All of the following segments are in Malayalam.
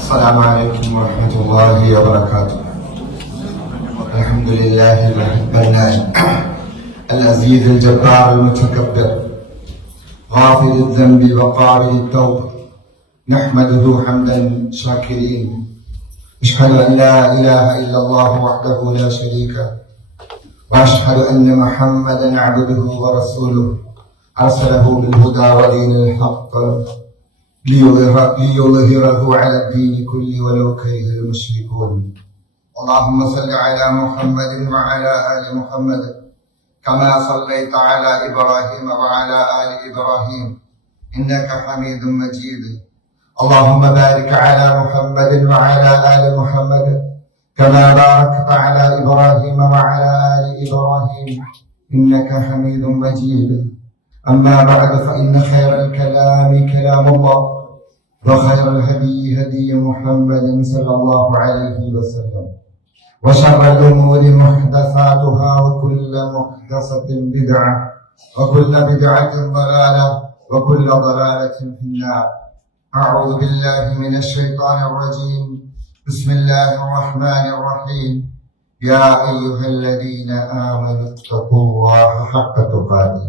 السلام عليكم ورحمة الله وبركاته. الحمد لله الحنان العزيز الجبار المتكبر غافر الذنب وقابل التوب، نحمده حمدا شاكرين. أشهد أن لا إله إلا الله وحده لا شريك له، وأشهد أن محمدا عبده ورسوله أرسله بالهدى ودين الحق ليظهره على الدين كله ولو كره المشركون. اللهم صل على محمد وعلى آل محمد كما صليت على إبراهيم وعلى آل إبراهيم إنك حميد مجيد. اللهم بارك على محمد وعلى آل محمد كما باركت على إبراهيم وعلى آل إبراهيم إنك حميد مجيد. أما بعد، فإن خير الكلام كلام الله، وخير الهدي هدي محمد صلى الله عليه وسلم، وشر الأمور محدثاتها، وكل محدثة بدعة، وكل بدعة ضلالة، وكل ضلالة في النار. أعوذ بالله من الشيطان الرجيم. بسم الله الرحمن الرحيم. يا أيها الذين آمنوا اتقوا الله حق تقاته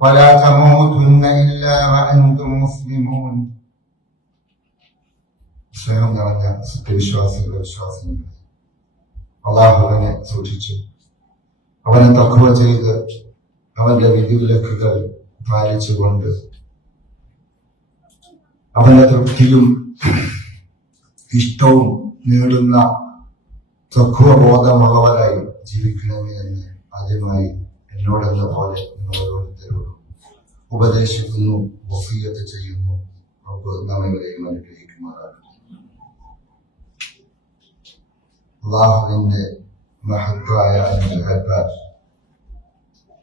ولا تموتن إلا وأنتم مسلمون. സ്നേഹം നിറഞ്ഞ സത്യവിശ്വാസികളെ വിശ്വാസികളെ, അല്ലാഹുവിനെ സൂക്ഷിച്ചു അവനെ തഖ്വ ചെയ്ത് അവന്റെ വിധിവിലക്കുകൾ പാലിച്ചുകൊണ്ട് അവന്റെ തൃപ്തിയും ഇഷ്ടവും നേടുന്ന തഖ്വബോധമുള്ളവരായി ജീവിക്കണമേ എന്ന് ആദ്യമായി എന്നോടെന്ന പോലെ നിങ്ങൾ ഓരോരുത്തരോടും ഉപദേശിക്കുന്നു, വസിയ്യത്ത് ചെയ്യുന്നു. റബ്ബ് നമ്മെവരെയും അനുഗ്രഹിക്കുമാറാകട്ടെ. അല്ലാഹുവിന്റെ മഹത്തായ അനുഗ്രഹത്താൽ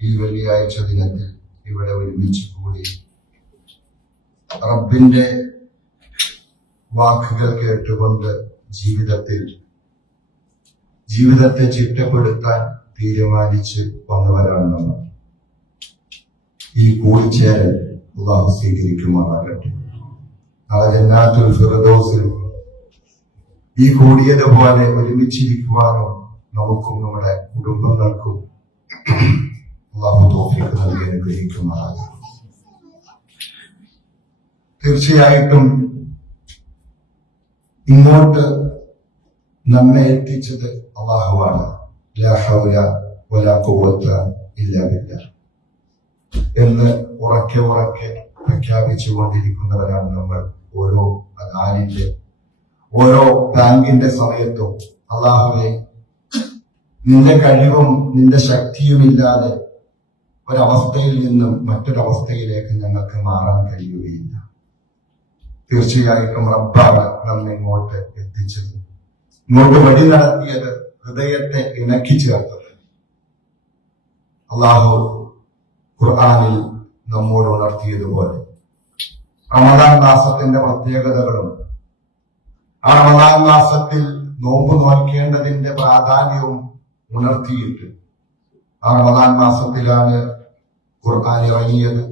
ഈ വെള്ളിയാഴ്ച ദിനത്തിൽ ഇവിടെ ഒരുമിച്ച് കൂടി റബ്ബിന്റെ വാക്കുകൾ കേട്ടുകൊണ്ട് ജീവിതത്തെ ചിട്ടപ്പെടുത്താൻ തീരുമാനിച്ച് വന്നവരാണ് നമ്മൾ. ഈ കൂടിച്ചേരൽ അല്ലാഹു സ്വീകരിക്കുമാറാകട്ടെ. നാളെ ജന്നാത്തുൽ ഫിർദൗസിൽ ഈ കൂടിയതുപോലെ ഒരുമിച്ചിരിക്കുവാനും നമുക്കും നമ്മുടെ കുടുംബങ്ങൾക്കും അല്ലാഹു തൗഫീഖ് നൽകി അനുഗ്രഹിക്കുമാറാകട്ടെ. തീർച്ചയായിട്ടും ഇങ്ങോട്ട് നമ്മെ എത്തിച്ചത് അല്ലാഹുവാണ്. ലാ ഹൗല വലാ ഖുവത ഇല്ലാ ബില്ലാഹ് എന്ന് ഉറക്കെ ഉറക്കെ പ്രഖ്യാപിച്ചു കൊണ്ടിരിക്കുന്നവരാണ് നമ്മൾ. ഓരോ അദാനിന്റെ, ഓരോ ബാങ്കിന്റെ സമയത്തും അല്ലാഹുവേ, നിന്റെ കഴിവും നിന്റെ ശക്തിയും ഇല്ലാതെ ഒരവസ്ഥയിൽ നിന്നും മറ്റൊരവസ്ഥയിലേക്ക് ഞങ്ങൾക്ക് മാറാൻ കഴിയുകയില്ല. തീർച്ചയായിട്ടും റബ്ബാണ് നമ്മെ ഇങ്ങോട്ട് എത്തിച്ചത്, ഇങ്ങോട്ട് വഴി നടത്തിയത്, ഹൃദയത്തെ ഇണക്കി ചേർത്തത്. അല്ലാഹു ഖുർആനിൽ നമ്മോട് ഉണർത്തിയതുപോലെ റമദാൻ മാസത്തിന്റെ പ്രത്യേകതകളും ആ റമദാൻ മാസത്തിൽ നോമ്പ് നോക്കേണ്ടതിന്റെ പ്രാധാന്യവും ഉണർത്തിയിട്ട് ആ റമദാൻ മാസത്തിലാണ് ഖുർആൻ ഇറങ്ങിയത്.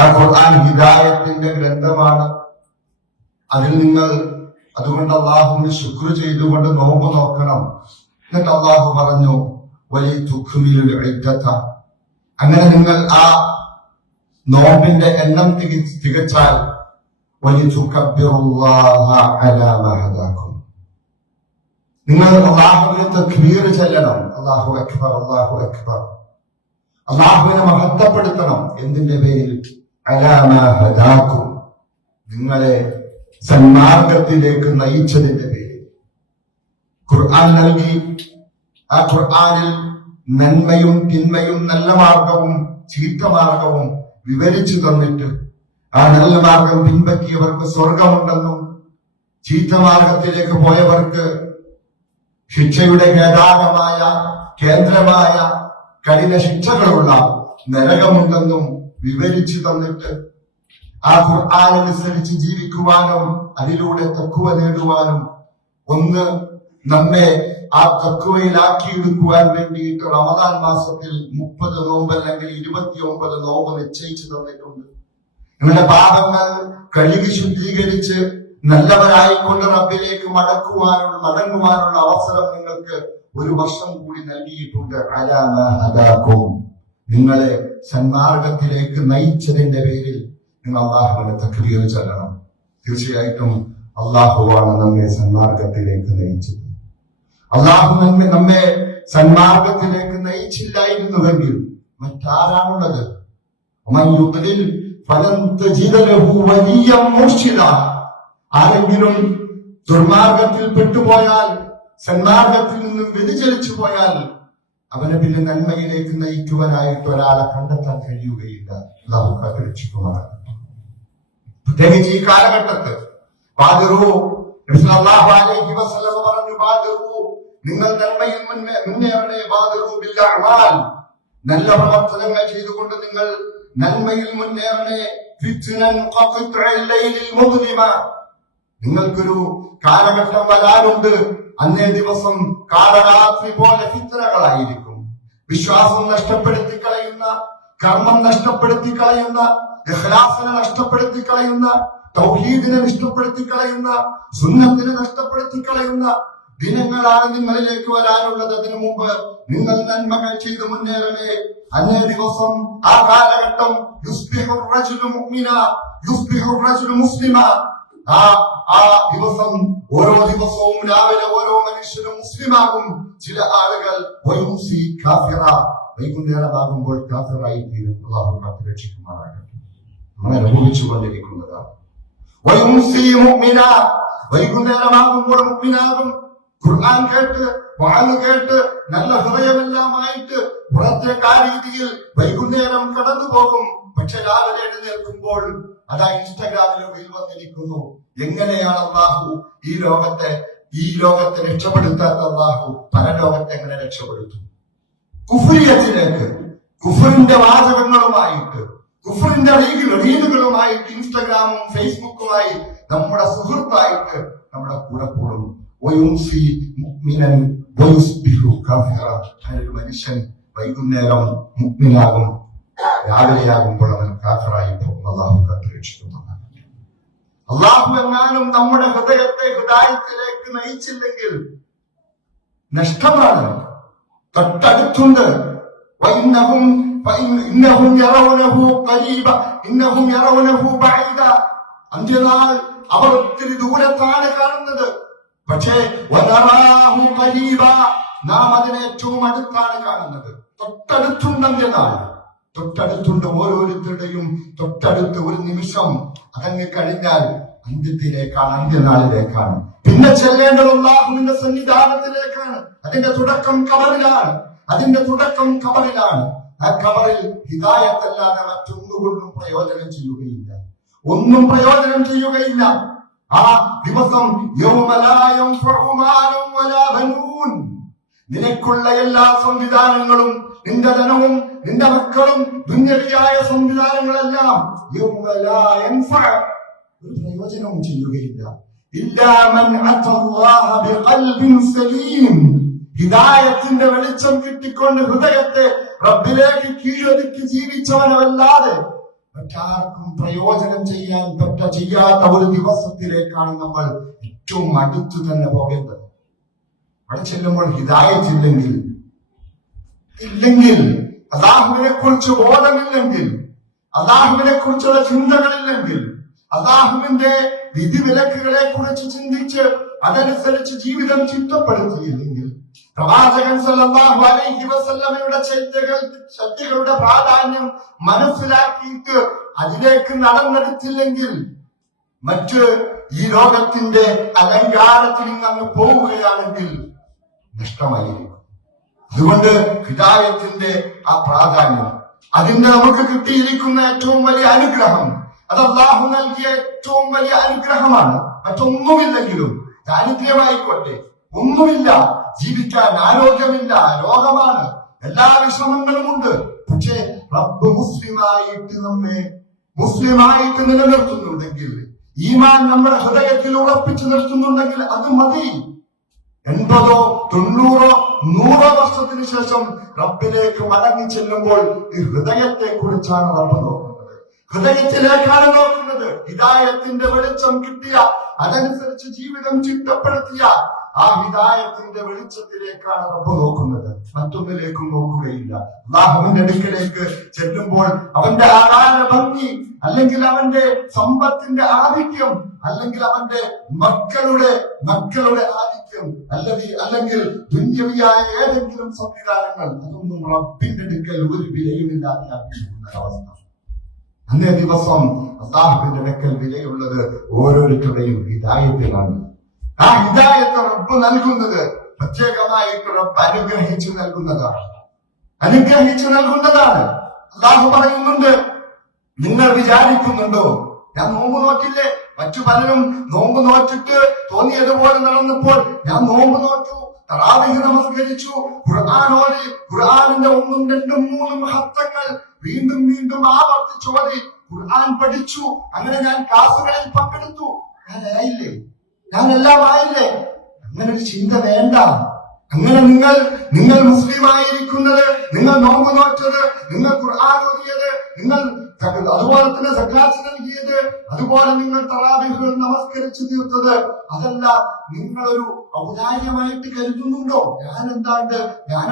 ആ ഖുർആൻ ഹിദായത്തിന്റെ ഗ്രന്ഥമാണ്. അതുകൊണ്ട് അല്ലാഹുവിന് ശുക്ർ ചെയ്തുകൊണ്ട് നോമ്പ് നോക്കണം. എന്നിട്ട് അല്ലാഹു പറഞ്ഞു, വലിതുക്മിലുൽ ഇദ്ദത, അങ്ങനെ നിങ്ങൾ ആ നോമ്പിന്റെ എണ്ണം തികച്ചാൽ വലിതുകബ്ബിറുല്ലാഹ അലാ മാ ഹദാകും, നിങ്ങൾ അല്ലാഹുവിനെ തക്ബീർ ചൊല്ലണം. അല്ലാഹു അക്ബർ, അല്ലാഹു അക്ബർ. അല്ലാഹുവിനെ മഹത്വപ്പെടുത്തണം. എന്തിന്റെ പേരിൽ? അലാ മാ ഹദാകും, നിങ്ങളെ സന്മാർഗത്തിലേക്ക് നയിച്ചതിന്റെ പേരിൽ. ഖുർആൻ നൽകി. ആ ഖുർആനിൽ നന്മയും തിന്മയും, നല്ല മാർഗവും ചീത്ത മാർഗവും വിവരിച്ചു തന്നിട്ട് ആ നല്ല മാർഗം പിൻപറ്റിയവർക്ക് സ്വർഗമുണ്ടെന്നും ചീത്ത മാർഗത്തിലേക്ക് പോയവർക്ക് ശിക്ഷയുടെ കേന്ദ്രമായ കഠിന ശിക്ഷകളുള്ള നരകമുണ്ടെന്നും വിവരിച്ചു തന്നിട്ട് ആ ഖുർആനനുസരിച്ച് ജീവിക്കുവാനും അതിലൂടെ തഖ്വ നേടുവാനും ഒന്ന് നമ്മെ ആ തഖ്വയിലാക്കിയെടുക്കുവാൻ വേണ്ടിയിട്ട് റമദാൻ മാസത്തിൽ 30 നോമ്പ് അല്ലെങ്കിൽ 29 നോമ്പ് നിശ്ചയിച്ചു തന്നിട്ടുണ്ട്. നിങ്ങളുടെ പാപങ്ങൾ കഴുകി ശുദ്ധീകരിച്ച് നല്ലവരായിക്കൊണ്ട് റബ്ബിലേക്ക് മടങ്ങുവാനുള്ള അവസരം നിങ്ങൾക്ക് ഒരു വർഷം കൂടി നൽകിയിട്ടുണ്ട്. അലാമ ഹദാക്കും, നിങ്ങളെ സന്മാർഗത്തിലേക്ക് നയിച്ചതിന്റെ പേരിൽ നിങ്ങൾ അള്ളാഹുവിനെ തക്ബീർ ചൊല്ലണം. തീർച്ചയായിട്ടും അള്ളാഹുവാണ് നമ്മെ സന്മാർഗത്തിലേക്ക് നയിച്ചത്. അള്ളാഹു നമ്മെ സന്മാർഗത്തിലേക്ക് നയിച്ചില്ലായിരുന്നുവെങ്കിൽ മറ്റാരാണുള്ളത്? ആരെങ്കിലും ദുർമാർഗത്തിൽ പെട്ടുപോയാൽ, സന്മാർഗത്തിൽ നിന്നും വ്യതിചലിച്ചു പോയാൽ അവനെ പിന്നെ നന്മയിലേക്ക് നയിക്കുവാനായിട്ട് ഒരാളെ കണ്ടെത്താൻ കഴിയുകയില്ല. അല്ലാഹു കാത്തുരക്ഷിക്കുമാറാകട്ടെ. പ്രത്യേകിച്ച് ഈ കാലഘട്ടത്ത് പറഞ്ഞു, നിങ്ങൾ നന്മയിൽ മുന്നേറണേ. നല്ല പ്രവർത്തനങ്ങൾ ചെയ്തുകൊണ്ട് നിങ്ങൾ നന്മയിൽ മുന്നേറണേ. നിങ്ങൾക്കൊരു കാലഘട്ടം വരാനുണ്ട്, അന്നേ ദിവസം കാലരാത്രി പോലെ ഫിത്നകളായിരിക്കും. വിശ്വാസം നഷ്ടപ്പെടുത്തി കളയുന്ന, കർമ്മം നഷ്ടപ്പെടുത്തി കളയുന്ന, ഇഖ്ലാസിനെ നഷ്ടപ്പെടുത്തി കളയുന്ന, തൗഹീദിനെ നഷ്ടപ്പെടുത്തി കളയുന്ന, സുന്നത്തിനെ നഷ്ടപ്പെടുത്തി കളയുന്ന ദിനങ്ങളാണ് നിങ്ങളിലേക്ക് വരാനുള്ളത്. അതിനു മുമ്പ് നിങ്ങൾ നന്മകൾ ചെയ്ത് മുന്നേറണേ. അന്നേ ദിവസം, ആ കാലഘട്ടം, മുസ്ലിമ, ആ ദിവസം ഓരോ ദിവസവും രാവിലെ ഓരോ മനുഷ്യരും മുസ്ലിമാകും. ചില ആളുകൾ വൈകുന്നേരമാകുമ്പോൾ കാഫിറായി തീരും. അല്ലാഹു കാത്തുരക്ഷിക്കുമാറാകട്ടെ. നമ്മൾ അനുഭവിച്ചുകൊണ്ടിരിക്കുന്നതാണ്. വൈകുന്നേരമാകുമ്പോൾ മുഅ്മിനാകും. ഖുർആൻ കേട്ട്, വാഴ് കേട്ട്, നല്ല ഹൃദയമെല്ലാമായിട്ട് പുറത്തേക്ക് ആ രീതിയിൽ വൈകുന്നേരം കടന്നു പോകും. പക്ഷെ രാവിലെ എഴുന്നേൽക്കുമ്പോൾ അതാ ഇൻസ്റ്റഗ്രാമിൽ വന്നിരിക്കുന്നു. എങ്ങനെയാണ് അല്ലാഹു ഈ ലോകത്തെ രക്ഷപ്പെടുത്താത്ത അല്ലാഹു പരലോകത്തെ എങ്ങനെ രക്ഷപ്പെടുത്തും? കുഫ്രിയത്തിലേക്ക്, കുഫറിന്റെ വാചകങ്ങളുമായിട്ട്, കുഫറിന്റെ റീലുകളുമായിട്ട് ഇൻസ്റ്റഗ്രാമും ഫേസ്ബുക്കുമായി നമ്മുടെ സുഹൃത്തായിട്ട് നമ്മുടെ കൂടെ കൂടും. ഒരു മനുഷ്യൻ വൈകുന്നേരം മുഅ്മിനാകും, രാവിലെയാകുമ്പോൾ അവൻ കാഫിറായി പോകും. അല്ലാഹു കാത്തുരക്ഷിക്കുന്നതാണ്. അല്ലാഹു എങ്ങാനും നമ്മുടെ ഹൃദയത്തെ ഹിദായത്തിലേക്ക് നയിച്ചില്ലെങ്കിൽ നഷ്ടമാണ്. തൊട്ടടുത്തുണ്ട്. അന്ത്യനാൾ അവർ ഒത്തിരി ദൂരത്താണ് കാണുന്നത്. പക്ഷേ നാം അതിനെ ഏറ്റവും അടുത്താണ് കാണുന്നത്. തൊട്ടടുത്തുണ്ട് അന്ത്യനാൾ, തൊട്ടടുത്തുണ്ട്. ഓരോരുത്തരുടെയും തൊട്ടടുത്ത് ഒരു നിമിഷം അതങ്ങ് കഴിഞ്ഞാൽ അന്ത്യത്തിലേക്കാണ്, അന്ത്യനാളിലേക്കാണ്. പിന്നെ ചെല്ലേണ്ടത് അല്ലാഹുവിന്റെ സന്നിധാനത്തിലേക്കാണ്. അതിന്റെ തുടക്കം ഖബറിലാണ്. ആ ഖബറിൽ ഹിദായത്തല്ലാതെ മറ്റൊന്നുകൊണ്ടും പ്രയോജനം ചെയ്യുകയില്ല. ഒന്നും പ്രയോജനം ചെയ്യുകയില്ല. ആ ദിവസം നിനക്കുള്ള എല്ലാ സംവിധാനങ്ങളും, നിന്റെ ധനവും നിന്റെ മക്കളും ദുന്യവിയായ സംവിധാനങ്ങളെല്ലാം ഒരു പ്രയോജനവും ചെയ്യുകയില്ല. ഹിദായത്തിന്റെ വെളിച്ചം കിട്ടിക്കൊണ്ട് ഹൃദയത്തെ റബ്ബിലേക്ക് കീഴൊതുക്കി ജീവിച്ചവനല്ലാതെ മറ്റാർക്കും പ്രയോജനം ചെയ്യാത്ത ഒരു ദിവസത്തിലേക്കാണ് നമ്മൾ ഏറ്റവും അടുത്ത് തന്നെ പോകേണ്ടത്. അവിടെ ചെല്ലുമ്പോൾ ഹിദായത്ത് ഇല്ലെങ്കിൽ, അല്ലാഹുവിനെ കുറിച്ച് ബോധമില്ലെങ്കിൽ, അല്ലാഹുവിനെ കുറിച്ചുള്ള ചിന്തകളില്ലെങ്കിൽ, അല്ലാഹുവിന്റെ വിധിവിലക്കുകളെ കുറിച്ച് ചിന്തിച്ച് അതനുസരിച്ച് ജീവിതം ചിട്ടപ്പെടുത്തിയില്ലെങ്കിൽ, പ്രവാചകൻ സല്ലല്ലാഹു അലൈഹി വസല്ലമയുടെ ശക്തികളുടെ പ്രാധാന്യം മനസ്സിലാക്കിയിട്ട് അതിലേക്ക് നടന്നെടുത്തില്ലെങ്കിൽ, മറ്റ് ഈ ലോകത്തിന്റെ അലങ്കാരത്തിൽ അങ്ങ് പോവുകയാണെങ്കിൽ നഷ്ടമായിരിക്കും. അതുകൊണ്ട് ഹിദായത്തിന്റെ ആ പ്രാധാന്യം, അതിന്റെ നമുക്ക് കിട്ടിയിരിക്കുന്ന ഏറ്റവും വലിയ അനുഗ്രഹം, അത് അല്ലാഹു നൽകിയ ഏറ്റവും വലിയ അനുഗ്രഹമാണ്. മറ്റൊന്നുമില്ലെങ്കിലും, ദാരിദ്ര്യമായിക്കോട്ടെ, ഒന്നുമില്ല, ജീവിക്കാൻ ആരോഗ്യമില്ല, രോഗമാണ്, എല്ലാ വിഷമങ്ങളുമുണ്ട്. പക്ഷേ റബ്ബ് മുസ്ലിമായിട്ട് നിലനിർത്തുന്നുണ്ടെങ്കിൽ, ഈമാൻ നമ്മുടെ ഹൃദയത്തിൽ ഉറപ്പിച്ചു നിർത്തുന്നുണ്ടെങ്കിൽ അത് മതി. 80, 90, 100 വർഷത്തിന് ശേഷം റബ്ബിലേക്ക് മടങ്ങി ചെല്ലുമ്പോൾ ഈ ഹൃദയത്തെ കുറിച്ചാണ് റബ്ബ് നോക്കുന്നത്. ഹൃദയത്തിലേക്കാണ് നോക്കുന്നത്. ഹിദായത്തിന്റെ വെളിച്ചം കിട്ടിയ, അതനുസരിച്ച് ജീവിതം ചിട്ടപ്പെടുത്തിയ ആ ഹിദായത്തിന്റെ വെളിച്ചത്തിലേക്കാണ് റബ്ബ് നോക്കുന്നത്, മറ്റൊന്നിലേക്കും നോക്കുകയില്ല. അല്ലാഹുവിന്റെ അടുക്കലേക്ക് ചെല്ലുമ്പോൾ അവന്റെ ആകാര ഭംഗി, അല്ലെങ്കിൽ അവന്റെ സമ്പത്തിന്റെ ആധിക്യം, അല്ലെങ്കിൽ അവന്റെ മക്കളുടെ ആധിക്യം, അല്ലെങ്കിൽ ദുന്യവിയായ ഏതെങ്കിലും സംവിധാനങ്ങൾ, അതൊന്നും റബ്ബിന്റെ അടുക്കൽ ഒരു വിലയുമില്ലാതെ അവസ്ഥ. അന്നേ ദിവസം അല്ലാഹുവിന്റെ അടുക്കൽ വിലയുള്ളത് ഓരോരുത്തരുടെയും ഹിദായത്തിലാണ്. ആ ഹിദായത്ത് റബ്ബ് നൽകുന്നത് പ്രത്യേകമായിട്ട് റബ്ബ് അനുഗ്രഹിച്ചു നൽകുന്നതാണ്. അല്ലാഹു പറയുന്നുണ്ട്, നിങ്ങൾ വിചാരിക്കുന്നുണ്ടോ ഞാൻ നോമ്പ് നോറ്റില്ലേ? മറ്റു പലരും നോമ്പ് നോറ്റിട്ട് തോന്നിയതുപോലെ നടന്നപ്പോൾ ഞാൻ നോമ്പ് നോറ്റു, തറാവീഹ് നമസ്കരിച്ചു, ഖുർആൻ ഓതി, ഖുർആനിന്റെ 1, 2, 3 ഹത്തങ്ങൾ വീണ്ടും വീണ്ടും ആവർത്തിച്ചോതി, ഖുർആൻ പഠിച്ചു, അങ്ങനെ ഞാൻ ക്ലാസുകളിൽ പങ്കെടുത്തു, ഞാനെല്ലാം ആയില്ലേ? അങ്ങനെ ഒരു ചിന്ത വേണ്ട. അങ്ങനെ നിങ്ങൾ മുസ്ലിം ആയിരിക്കുന്നത്, നിങ്ങൾ നോമ്പ് നോറ്റത്, നിങ്ങൾ ഖുർആൻ ഓതിയത്, നിങ്ങൾ അതുപോലെ തന്നെ സക്കാത്ത് നൽകിയത്, അതുപോലെ നിങ്ങൾ തറാവീഹ് നമസ്കരിച്ചു തീർത്തത്, അതല്ല നിങ്ങളൊരു ഔദാര്യമായിട്ട് കരുതുന്നുണ്ടോ? ഞാൻ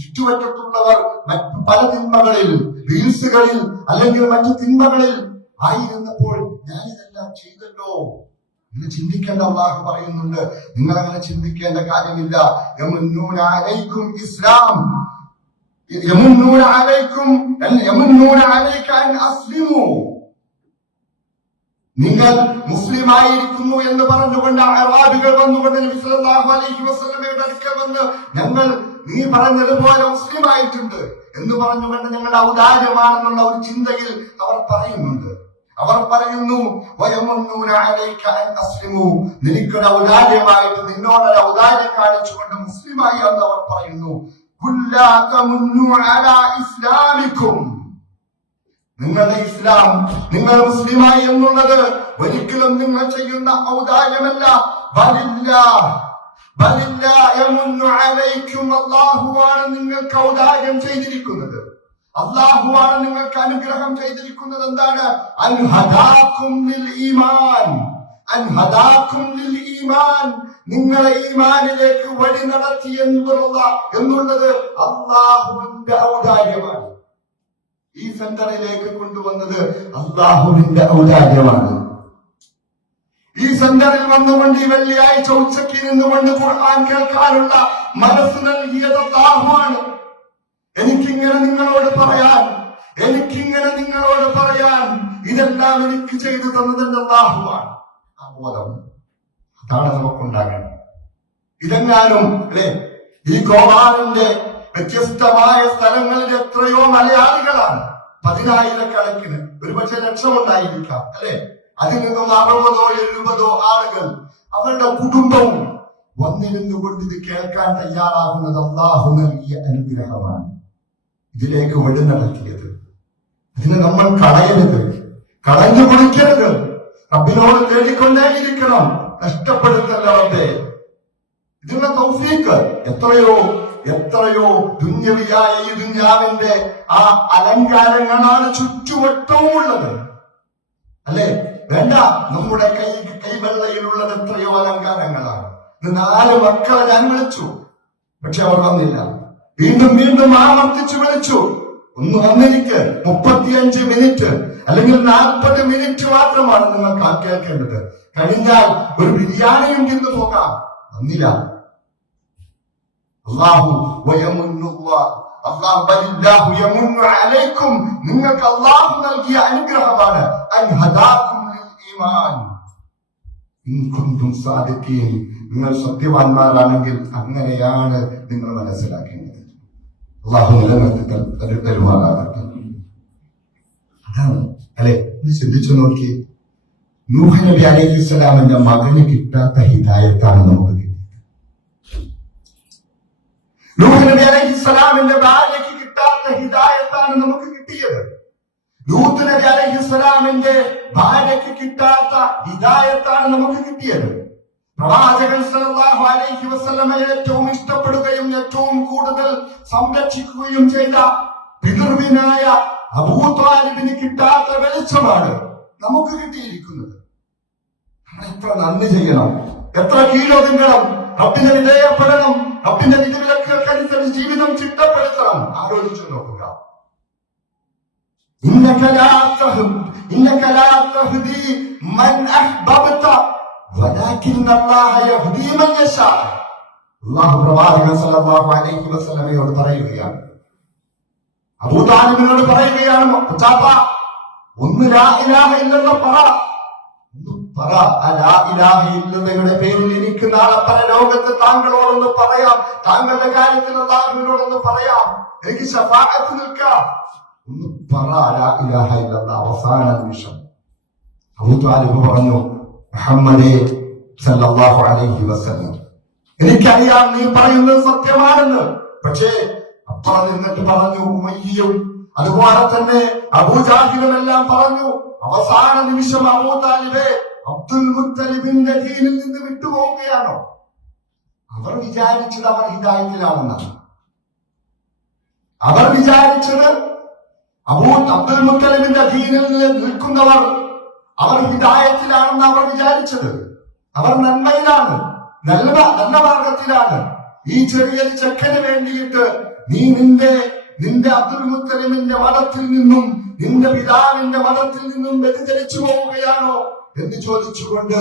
ചുറ്റുവട്ടത്തുള്ളവർ മറ്റു പല തിന്മകളിൽ, റീൽസുകളിൽ അല്ലെങ്കിൽ മറ്റു തിന്മകളിൽ ആയിരുന്നപ്പോൾ ഞാനിതെല്ലാം ചെയ്തല്ലോ എന്ന് ചിന്തിക്കേണ്ട അല്ലാഹു പറയുന്നുണ്ട്. നിങ്ങൾ അങ്ങനെ ചിന്തിക്കേണ്ട കാര്യമില്ല. യമുന്നൂന അലൈക്കും ഇസ്ലാം, യമുന്നൂന അലൈക അൻ അസ്ലിമു, നിങ്ങൾ മുസ്ലിം ആയിരിക്കുന്നു എന്ന് പറഞ്ഞുകൊണ്ട് അറാബികൾ വന്നുകൊണ്ട് നബി സല്ലല്ലാഹു അലൈഹി വസല്ലമയുടെ അടുക്കൽ വന്ന് നീ പറഞ്ഞതുപോലെ മുസ്ലിം ആയിട്ടുണ്ട് എന്ന് പറഞ്ഞുകൊണ്ട് ഞങ്ങളുടെ ഔദാര്യമാണെന്നുള്ള ഒരു ചിന്തയിൽ അവർ പറയുന്നുണ്ട്. അവർ പറയുന്നു, നിനക്കൊരു ഔദാര്യമായിട്ട് നിന്നോടൊരു ഔദാര്യം കാണിച്ചുകൊണ്ട് മുസ്ലിമായി എന്ന് അവർ പറയുന്നു. നിങ്ങളുടെ ഇസ്ലാം, നിങ്ങൾ മുസ്ലിമായി എന്നുള്ളത് ഒരിക്കലും നിങ്ങൾ ചെയ്യുന്ന ഔദാര്യമല്ല. അല്ലാഹുവാണ് നിങ്ങൾക്ക് ഔദാര്യം ചെയ്തിരിക്കുന്നത്, അല്ലാഹുവാണ് നിങ്ങൾക്ക് അനുഗ്രഹം ചെയ്തിരിക്കുന്നത്. എന്താണ്? അൻഹദാകും ലിൽ ഈമാൻ, നിങ്ങളെ ഈമാനിലേക്ക് വഴി നടത്തി എന്നുള്ളത് അല്ലാഹുവിന്റെ ഔദാര്യമാണ്. ഈ സെന്ററിലേക്ക് കൊണ്ടുവന്നത് അല്ലാഹുവിന്റെ ഔദാര്യമാണ്. ഈ സെന്ററിൽ വന്നുകൊണ്ട് ഈ വെള്ളിയാഴ്ച ഉച്ചയ്ക്ക് നിന്നുകൊണ്ട് ഖുർആൻ കേൾക്കാനുള്ള മനസ്സ് നൽകിയത് അല്ലാഹുവാണ്. എനിക്കിങ്ങനെ നിങ്ങളോട് പറയാൻ ഇതെല്ലാം എനിക്ക് ചെയ്തു തന്നത് അല്ലാഹുവാണ്. ആ ബോധം അതാണ് നമുക്കുണ്ടാകേണ്ടത്. ഇതെങ്ങാനും ഈ ഗോവാറിന്റെ വ്യത്യസ്തമായ സ്ഥലങ്ങളിൽ എത്രയോ മലയാളികളാണ്, 10,000-കണക്കിന്, ഒരുപക്ഷെ ലക്ഷമുണ്ടായിരിക്കാം, അതിൽ നിന്നും 60 70 ആളുകൾ, അവരുടെ കുടുംബവും വന്നിരുന്നുകൊണ്ട് ഇത് കേൾക്കാൻ തയ്യാറാകുന്നത് അല്ലാഹു നൽകിയ അനുഗ്രഹമാണ്. ഇതിലേക്ക് വഴി നടത്തിയത്, ഇതിനെ നമ്മൾ കളയരുത്, കളഞ്ഞു കൊടുക്കരുത്, റബ്ബിനോട് തേടിക്കൊണ്ടേയിരിക്കണം, നഷ്ടപ്പെടുത്തല്ലേ. ഇതിന്റെ തൗഫീഖ് എത്രയോ ദുന്യവിയായ ഈ ദുന്യാവിന്റെ ആ അലങ്കാരങ്ങളാണ് ചുറ്റുവട്ടവും ഉള്ളത്, വേണ്ട. നമ്മുടെ കൈവെള്ളയിലുള്ളത് എത്രയോ അലങ്കാരങ്ങളാണ്. 4 മക്കളെ ഞാൻ വിളിച്ചു, പക്ഷെ അവർ വന്നില്ല. വീണ്ടും ആവർത്തിച്ചു വിളിച്ചു, ഒന്ന് വന്നിരിക്ക്. 35 മിനിറ്റ് അല്ലെങ്കിൽ 40 മിനിറ്റ് മാത്രമാണ് നിങ്ങൾ കേൾക്കേണ്ടത്, കഴിഞ്ഞാൽ ഒരു ബിരിയാണിയും തിന്നു പോകാം. വന്നില്ല. നിങ്ങൾക്ക് അല്ലാഹു നൽകിയ അനുഗ്രഹമാണ്. നിങ്ങൾ സത്യവാന്മാരാണെങ്കിൽ അങ്ങനെയാണ് നിങ്ങൾ മനസ്സിലാക്കേണ്ടത്. അല്ലാഹു നിലനിർത്തലുമാകട്ടെ. അതാണ് ചിന്തിച്ചു നോക്കി. നൂഹ് നബി അലൈഹിസ്സലാമിന്റെ മകന് കിട്ടാത്ത ഹിദായത്താണ് നമുക്ക് കിട്ടിയത്. നൂഹ് നബി അലൈഹിസ്സലാമിന്റെ ഭാര്യയ്ക്ക് കിട്ടാത്ത ഹിദായത്താണ് നമുക്ക് കിട്ടിയത്. ലൂത്ത് നബി അലൈഹിസ്സലാമിന്റെ ഭാര്യയ്ക്ക് കിട്ടാത്ത ഹിദായത്താണ് നമുക്ക് കിട്ടിയത്. പ്രവാചകൻ സല്ലല്ലാഹു അലൈഹി വസല്ലമയെ ഏറ്റവും ഇഷ്ടപ്പെടുകയും ഏറ്റവും കൂടുതൽ സംരക്ഷിക്കുകയും ചെയ്ത പിതൃവിനായ അബൂ ത്വാലിബിന് കിട്ടാത്ത വെളിച്ചമാണ് നമുക്ക് കിട്ടിയിരിക്കുന്നത്. എത്ര നന്ദി ചെയ്യണം, എത്ര കീഴൊതുങ്ങണം, റബ്ബിനെ വിധേയപ്പെടണം, റബ്ബിന്റെ വിധിവിലക്കുകൾക്കനുസരിച്ച് ജീവിതം ചിട്ടപ്പെടുത്തണം. ആലോചിച്ചു നോക്കുക. ഇന്നക ലാ തഹ്ദി മൻ അഹ്ബബ്ത വലാകിന്ന അല്ലാഹ യഹ്ദി മൻ യശാ. അല്ലാഹു പ്രവാചകൻ സല്ലല്ലാഹു അലൈഹി വസല്ലമയോട് പറയുകയാണ്, അബൂ താലിബിനോട് പറയുകയാണ്, മുത്താപ്പ ഒന്ന് ലാ ഇലാഹ ഇല്ലല്ലാഹ് പറ. ആ ലാ ഇലാഹ ഇല്ലല്ലയുടെ പേരിൽ എനിക്ക് നാളെ പരലോകത്ത് താങ്കളോടൊന്ന് പറയാം, താങ്കളുടെ കാര്യത്തിൽ അല്ലാഹുവിനോടൊന്ന് പറയാം, എനിക്ക് ശഫാഅത്ത് നിൽക്കാം. ഒന്ന് പറ ലാ ഇലാഹ ഇല്ലല്ലാഹ്. അവസാന നിമിഷം അബൂ ത്വാലിബ് പറഞ്ഞു, മുഹമ്മദേ സല്ലല്ലാഹു അലൈഹി വസല്ലം, എനിക്കറിയാം നീ പറയുന്നത് സത്യമാണെന്ന്. പക്ഷേ അപ്പുറം നിന്നിട്ട് പറഞ്ഞു ഉമയ്യയും അതുപോലെ തന്നെ അബൂജാഹിലും എല്ലാം പറഞ്ഞു. അവസാന നിമിഷം അബൂ താലിബേ അബ്ദുൽ മുത്തലിബിന്റെ ദീനിൽ നിന്ന് വിട്ടുപോവുകയാണോ? അവർ വിചാരിച്ചത് അവർ ഹിദായത്തിലാണെന്നാണ്. അവർ വിചാരിച്ചത് അബ്ദുൽ മുത്തലിബിന്റെ ദീനിൽ നിൽക്കുന്നവർ അവർ ഹിദായത്തിലാണെന്ന് അവർ വിചാരിച്ചത്. അവർ നന്മയിലാണ്, നല്ല മാർഗത്തിലാണ്. ഈ ചെറിയൊരു ചെക്കന് വേണ്ടിയിട്ട് നീ നിന്റെ അബ്ദുൽ മുത്തലിബിന്റെ മതത്തിൽ നിന്നും നിന്റെ പിതാവിന്റെ മതത്തിൽ നിന്നും വ്യതിചലിച്ചു പോവുകയാണോ എന്ന് ചോദിച്ചുകൊണ്ട്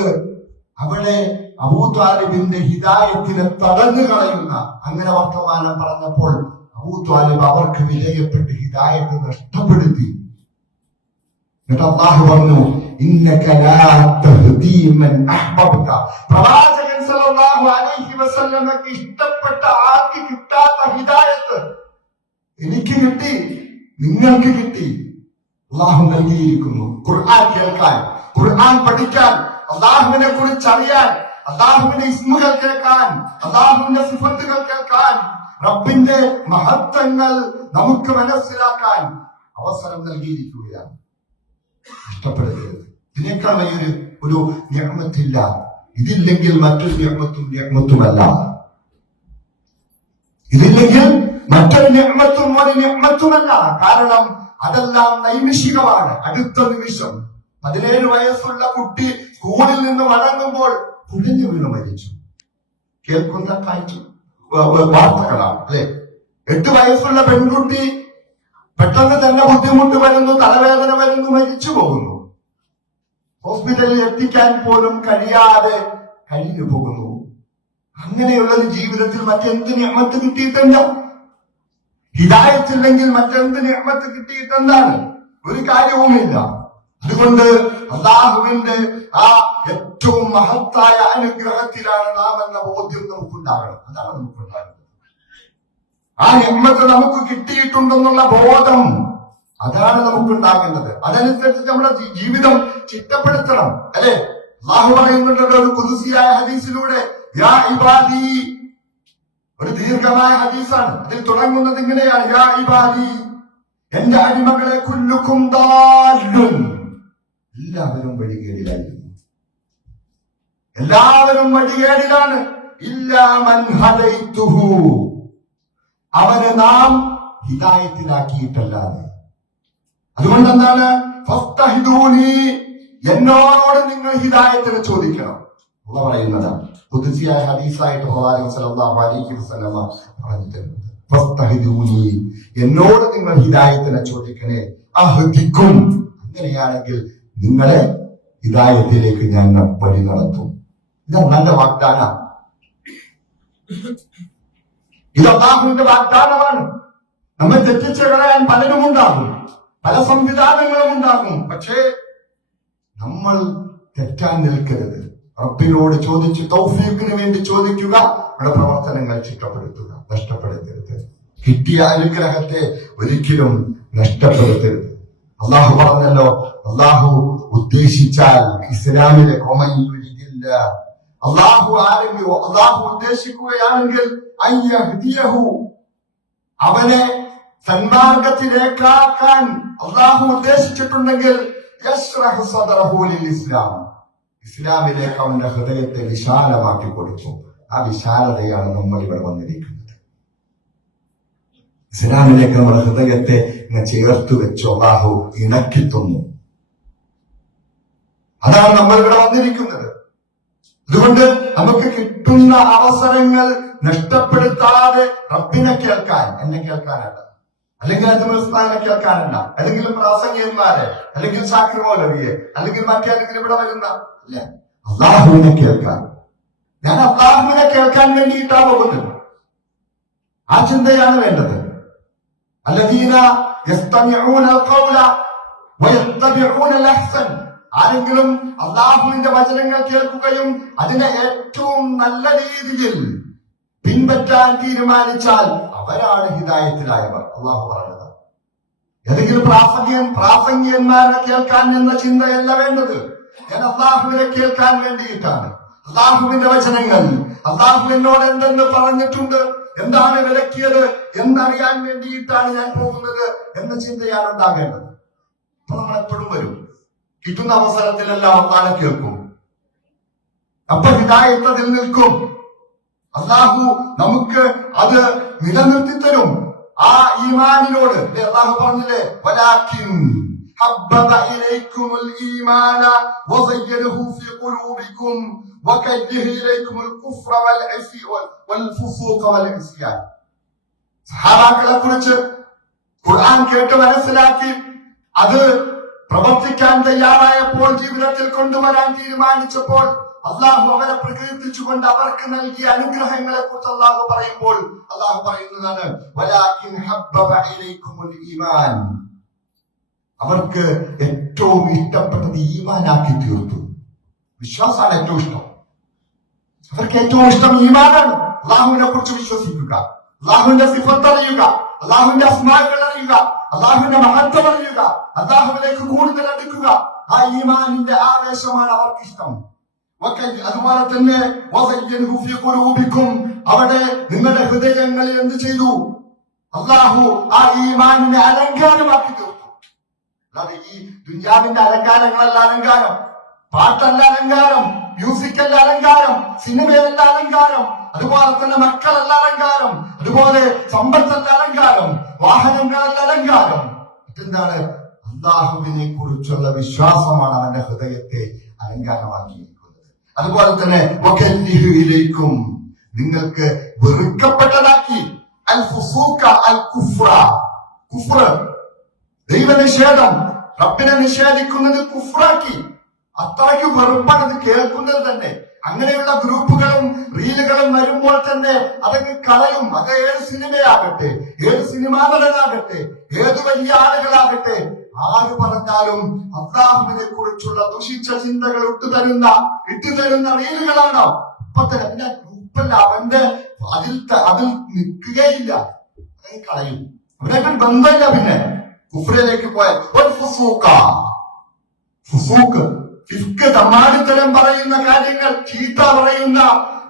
അവിടെ അബൂ ത്വാലിബിന്റെ ഹിദായത്തിനെ തടഞ്ഞു കളയുന്ന അങ്ങനെ വർത്തമാനം പറഞ്ഞപ്പോൾ അബൂ ത്വാലിബ് അവർക്ക് വിധേയപ്പെട്ട് ഹിദായത്ത് നഷ്ടപ്പെടുത്തി. എന്നിട്ട് അല്ലാഹു പറഞ്ഞു, ഇന്നക ലാ തഹ്ദീ മൻ അഹ്ബബ്ത. പ്രവാചകൻ സല്ലല്ലാഹു അലൈഹി വസല്ലമക്ക് ഇഷ്ടപ്പെട്ട ആൾക്ക് കിട്ടാത്ത ഹിദായത്ത് എനിക്ക് കിട്ടി, നിങ്ങൾക്ക് കിട്ടി. അല്ലാഹു നൽകിയിരിക്കുന്നു ഖുർആൻ കേൾക്കാൻ, ഖുർആൻ പഠിക്കാൻ, അല്ലാഹുവിനെ കുറിച്ച് അറിയാൻ, അല്ലാഹുവിന്റെ ഇസ്മുകൾ കേൾക്കാൻ, അല്ലാഹുവിന്റെ സിഫത്തുകൾ കേൾക്കാൻ, റബ്ബിന്റെ മഹത്വങ്ങൾ നമുക്ക് മനസ്സിലാക്കാൻ അവസരം നൽകിയിരിക്കുകയാണ്. ഇഷ്ടപ്പെടുകയത് ഇതിനേക്കാൾ വലിയൊരു നിഅമത്തില്ല. ഇതില്ലെങ്കിൽ മറ്റൊരു നിഅമത്തുമല്ല. ഇതില്ലെങ്കിൽ മറ്റൊരു നിഅമത്തുമല്ല. കാരണം അതെല്ലാം നൈമിഷികമാണ്. അടുത്ത നിമിഷം 17 വയസ്സുള്ള കുട്ടി സ്കൂളിൽ നിന്ന് മടങ്ങുമ്പോൾ കുഴഞ്ഞു വീണ് മരിച്ചു. കേൾക്കുന്ന കാഴ്ച വാർത്തകളാണ് അല്ലെ. 8 വയസ്സുള്ള പെൺകുട്ടി പെട്ടെന്ന് തന്നെ ബുദ്ധിമുട്ട് വരുന്നു, തലവേദന വരുന്നു, മരിച്ചു പോകുന്നു. ഹോസ്പിറ്റലിൽ എത്തിക്കാൻ പോലും കഴിയാതെ കഴിഞ്ഞു പോകുന്നു. അങ്ങനെയുള്ളത് ജീവിതത്തിൽ മറ്റെന്ത് നിഅമത്ത് കിട്ടിയിട്ടുണ്ട്? ഹിദായത്തില്ലെങ്കിൽ മറ്റെന്ത് നിഅമത്ത് കിട്ടിയിട്ടെന്താണ്? ഒരു കാര്യവുമില്ല. അതുകൊണ്ട് അല്ലാഹുവിന്റെ ആ ഏറ്റവും മഹത്തായ അനുഗ്രഹത്തിലാണ് നാം എന്ന ബോധ്യം നമുക്കുണ്ടാകണം. അതാണ് നമുക്കുണ്ടാകുന്നത്. ആ നിഅമത്ത് നമുക്ക് കിട്ടിയിട്ടുണ്ടെന്നുള്ള ബോധം, അതാണ് നമുക്കുണ്ടാകേണ്ടത്. അതനുസരിച്ച് നമ്മുടെ ജീവിതം ചിട്ടപ്പെടുത്തണം അല്ലെ. അല്ലാഹു പറയുന്നുണ്ടല്ലോ ഒരു ഖുദ്സിയായ ഹദീസിലൂടെ, യാ ഇബാദി, ഒരു ദീർഘമായ ഹദീസാണ്. അതിൽ തുടങ്ങുന്നത് ഇങ്ങനെയാണ്, യാ ഇബാദി, എന്റെ അടിമകളെ, കുല്ലുക്കും ദാല്ലുൻ, എല്ലാവരും വഴികേടിലായിരുന്നു, എല്ലാവരും വഴികേടിലാണ്. ഇല്ലാ മൻ ഹദൈതുഹു, അവനെ നാം ഹിദായത്തിലാക്കിയിട്ടല്ലാതെ. അതുകൊണ്ട് എന്താണ്? ഫസ്തഹിദൂനി, എന്നോട് നിങ്ങൾ ഹിദായത്തിനെ ചോദിക്കണം എന്ന് പറയുന്നതാണ്. ഖുദ്സിയായ ഹദീസായിട്ട് പ്രവാചകൻ സല്ലല്ലാഹു അലൈഹി വസല്ലം പറഞ്ഞു തരുന്നത്. ഫസ്തഹിദൂനി, എന്നോട് നിങ്ങൾ ഹിദായത്തിനെ ചോദിക്കണേ. അഹ്ദിക്കും, അങ്ങനെയാണെങ്കിൽ നിങ്ങളെ ഹിദായത്തിലേക്ക് ഞാൻ വഴി നടത്തും. ഇത് നല്ല വാഗ്ദാനം. ഇത് അല്ലാഹുവിന്റെ വാഗ്ദാനമാണ്. നമ്മെ തെറ്റിച്ച് കളയാൻ പലരും ഉണ്ടാകും, പല സംവിധാനങ്ങളും ഉണ്ടാകും. പക്ഷേ നമ്മൾ തെറ്റാൻ നിൽക്കരുത്. റബ്ബിനോട് ചോദിച്ച് തൗഫീഖിന് വേണ്ടി ചോദിക്കുക, നമ്മുടെ പ്രവർത്തനങ്ങൾ ചിട്ടപ്പെടുത്തുക, നഷ്ടപ്പെടുത്തരുത്. കിട്ടിയ അനുഗ്രഹത്തെ ഒരിക്കലും നഷ്ടപ്പെടുത്തരുത്. അള്ളാഹു പറഞ്ഞല്ലോ, അള്ളാഹു ഉദ്ദേശിച്ചാൽ ഇസ്ലാമിലെ അള്ളാഹു ഉദ്ദേശിക്കുകയാണെങ്കിൽ അവനെ സന്മാർഗത്തിലേക്കാക്കാൻ അള്ളാഹു ഉദ്ദേശിച്ചിട്ടുണ്ടെങ്കിൽ ഇസ്ലാമിലേക്ക് അവന്റെ ഹൃദയത്തെ വിശാലമാക്കി കൊടുത്തു. ആ വിശാലതയാണ് നമ്മൾ ഇവിടെ വന്നിരിക്കുന്നത്. ഇസ്ലാമിലേക്ക് നമ്മുടെ ഹൃദയത്തെ ഇങ്ങനെ ചേർത്ത് വെച്ച് അല്ലാഹു ഇണക്കി തന്നു. അതാണ് നമ്മൾ ഇവിടെ വന്നിരിക്കുന്നത്. അതുകൊണ്ട് നമുക്ക് കിട്ടുന്ന അവസരങ്ങൾ നഷ്ടപ്പെടുത്താതെ റബ്ബിനെ കേൾക്കാൻ, എന്നെ കേൾക്കാനല്ല, അല്ലെങ്കിൽ അജ്മൽസ്ഥാനെ കേൾക്കാനല്ല, അല്ലെങ്കിൽ പ്രാസംഗികന്മാരെ, അല്ലെങ്കിൽ ഷാക്കിർ മൗലവിയെ, അല്ലെങ്കിൽ മറ്റേതെങ്കിലും ഇവിടെ വരുന്ന അല്ല, അള്ളാഹുവിനെ കേൾക്കാൻ. ഞാൻ അള്ളാഹുവിനെ കേൾക്കാൻ വേണ്ടിയിട്ടാ പോകുന്നത്. ആ ചിന്തയാണ് വേണ്ടത്. അല്ലദീന യസ്തമിഊന അൽഖൗല വയത്തബിഊന അൽഅഹ്സൻ. ആരെങ്കിലും അള്ളാഹുവിന്റെ വചനങ്ങൾ കേൾക്കുകയും അതിനെ ഏറ്റവും നല്ല രീതിയിൽ പിൻപറ്റാൻ തീരുമാനിച്ചാൽ അവരാണ് ഹിദായത്തിലായവർ. അള്ളാഹു പറഞ്ഞത്. ഏതെങ്കിലും പ്രാസംഗികന്മാരെ കേൾക്കാൻ എന്ന ചിന്തയല്ല വേണ്ടത്. ഞാൻ അള്ളാഹുവിനെ കേൾക്കാൻ വേണ്ടിയിട്ടാണ്. അള്ളാഹുവിന്റെ വചനങ്ങൾ, അള്ളാഹു എന്നോട് എന്തെന്ന് പറഞ്ഞിട്ടുണ്ട്, എന്താണ് വിലക്കിയത് എന്നറിയാൻ വേണ്ടിയിട്ടാണ് ഞാൻ പോകുന്നത് എന്ന ചിന്തയാണ് ഉണ്ടാകേണ്ടത്. അപ്പൊ നമ്മളെപ്പോഴും വരും, കിട്ടുന്ന അവസരത്തിലെല്ലാം അള്ളാഹനെ കേൾക്കും. അപ്പൊ ഹിദായത്ത് അതിൽ നിൽക്കും. അള്ളാഹു നമുക്ക് അത് നിലനിർത്തി തരും. ആ ഈമാനിനോട് അള്ളാഹു പറഞ്ഞില്ലേ, വലാകിൻ ഹബ്ബബ ഇലൈക്കുമുൽ ഈമാന വസയ്യനഹു ഫീ ഖുലൂബിക്കും വകദ്ദഹ ഇലൈക്കുമുൽ കുഫ്ര വൽ ഫുസൂഖ വൽ ഇസ്യാൻ. സഹാബാക്കളെ കുറിച്ച് ഖുർആൻ കേട്ട് മനസ്സിലാക്കി അത് പ്രവർത്തിക്കാൻ തയ്യാറായപ്പോൾ, ജീവിതത്തിൽ കൊണ്ടുവരാൻ തീരുമാനിച്ചപ്പോൾ അള്ളാഹു അവരെ പ്രകീർത്തിച്ചുകൊണ്ട് അവർക്ക് നൽകിയ അനുഗ്രഹങ്ങളെ കുറിച്ച് അള്ളാഹു പറയുമ്പോൾ അള്ളാഹു പറയുന്നതാണ്, വലാകിൻ ഹബ്ബബ ഇലൈക്കുമുൽ ഈമാൻ. അവർക്ക് ഏറ്റവും ഇഷ്ടപ്പെട്ടത് ഈമാനാക്കി തീർത്തു. വിശ്വാസമാണ് ഏറ്റവും ഇഷ്ടം. അവർക്ക് ഏറ്റവും ഇഷ്ടം ഈമാനാണ്. അള്ളാഹുവിനെ കുറിച്ച് വിശ്വസിക്കുക, അള്ളാഹുവിന്റെ സിഫത്ത് അറിയുക, അള്ളാഹുവിന്റെ അസ്മാകൾ അറിയുക, അള്ളാഹുവിന്റെ മഹത്വം അറിയുക, അള്ളാഹുവിലേക്ക് കൂടുതൽ അടുക്കുക. ആ ഈമാനിന്റെ ആവേശമാണ് അവർക്കിഷ്ടം. അതുപോലെ തന്നെ അവിടെ നിങ്ങളുടെ ഹൃദയങ്ങളിൽ എന്ത് ചെയ്തു? അള്ളാഹു ആ ഈമാനിനെ അലങ്കാരമാക്കി തീർത്തു. അല്ലാതെ ഈ ദുനിയാവിന്റെ അലങ്കാരങ്ങളല്ല അലങ്കാരം, പാട്ടല്ല അലങ്കാരം, മ്യൂസിക്കല്ല അലങ്കാരം, സിനിമയല്ല അലങ്കാരം, അതുപോലെ തന്നെ മക്കളല്ല അലങ്കാരം, അതുപോലെ സമ്പത്തല്ല അലങ്കാരം, വാഹനങ്ങളല്ല അലങ്കാരം. ഇതെന്താണ്? അള്ളാഹുവിനെ കുറിച്ചുള്ള വിശ്വാസമാണ് അവന്റെ ഹൃദയത്തെ അലങ്കാരമാക്കിയിരിക്കുന്നത്. അതുപോലെ തന്നെ വകല്ലിഹിലേക്കും നിങ്ങൾക്ക് വെറുക്കപ്പെട്ടതാക്കി അൽ ഫുസൂഖ അൽ കുഫ്ര. കുഫ്ർ ദൈവനിഷേധം, റബ്ബിനെ നിഷേധിക്കുന്നത് കുഫ്രാക്കി. അത്രയ്ക്ക് വെറുപ്പാണത് കേൾക്കുന്നത് തന്നെ. അങ്ങനെയുള്ള ഗ്രൂപ്പുകളും റീലുകളും വരുമ്പോൾ തന്നെ അതൊക്കെ കളയും. അത് ഏത് സിനിമയാകട്ടെ, ഏത് സിനിമാ നടനാകട്ടെ, ഏത് വലിയ ആളുകളാകട്ടെ, ആര് പറഞ്ഞാലും അല്ലാഹുവിനെ കുറിച്ചുള്ള ദുഷിച്ച ചിന്തകൾ ഇട്ടുതരുന്ന റീലുകളാണ്. അപ്പൊ തന്നെ പിന്നെ ഗ്രൂപ്പല്ല, അവന്റെ അതിൽ നിൽക്കുകയില്ല, കളയും. അവനൊക്കെ ബന്ധമില്ല. പിന്നെ കുഫ്രിലേക്ക് പോയാൽ ഫിസ്ക്, തമ്മാടിത്തരം പറയുന്ന കാര്യങ്ങൾ, ചീത്ത പറയുന്ന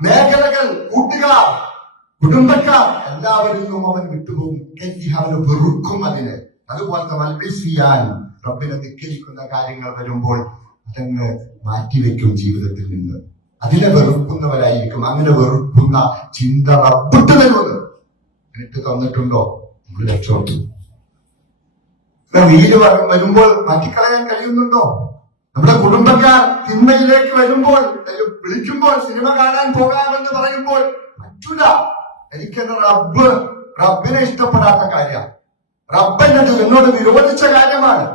മേഖലകൾ, കൂട്ടുകാർ, കുടുംബക്കാർ എല്ലാവരിലും അവൻ വിട്ടുപോകും. അവന് വെറുക്കും അതിന്. അതുപോലത്തെ വൽബിസിയാൻ, റബ്ബിനെ ധിക്കരിക്കുന്ന കാര്യങ്ങൾ വരുമ്പോൾ അതങ്ങ് മാറ്റിവെക്കും ജീവിതത്തിൽ നിന്ന്. അതിനെ വെറുക്കുന്നവരായിരിക്കും. അങ്ങനെ വെറുക്കുന്ന ചിന്ത റബ്ബിട്ട് തരുന്നത് എന്നിട്ട് തന്നിട്ടുണ്ടോ? നമ്മൾ രക്ഷപ്പെട്ടു. വീല് വരുമ്പോൾ മാറ്റിക്കളയാൻ കഴിയുന്നുണ്ടോ? നമ്മുടെ കുടുംബക്കാർ തിന്മയിലേക്ക് വരുമ്പോൾ, വിളിക്കുമ്പോൾ സിനിമ കാണാൻ പോകാമെന്ന് പറയുമ്പോൾ പറ്റൂല. എനിക്കത് റബ്ബിനെ ഇഷ്ടപ്പെടാത്ത കാര്യമാണ്. എന്നോട് വിരോധിച്ച കാര്യമാണ്.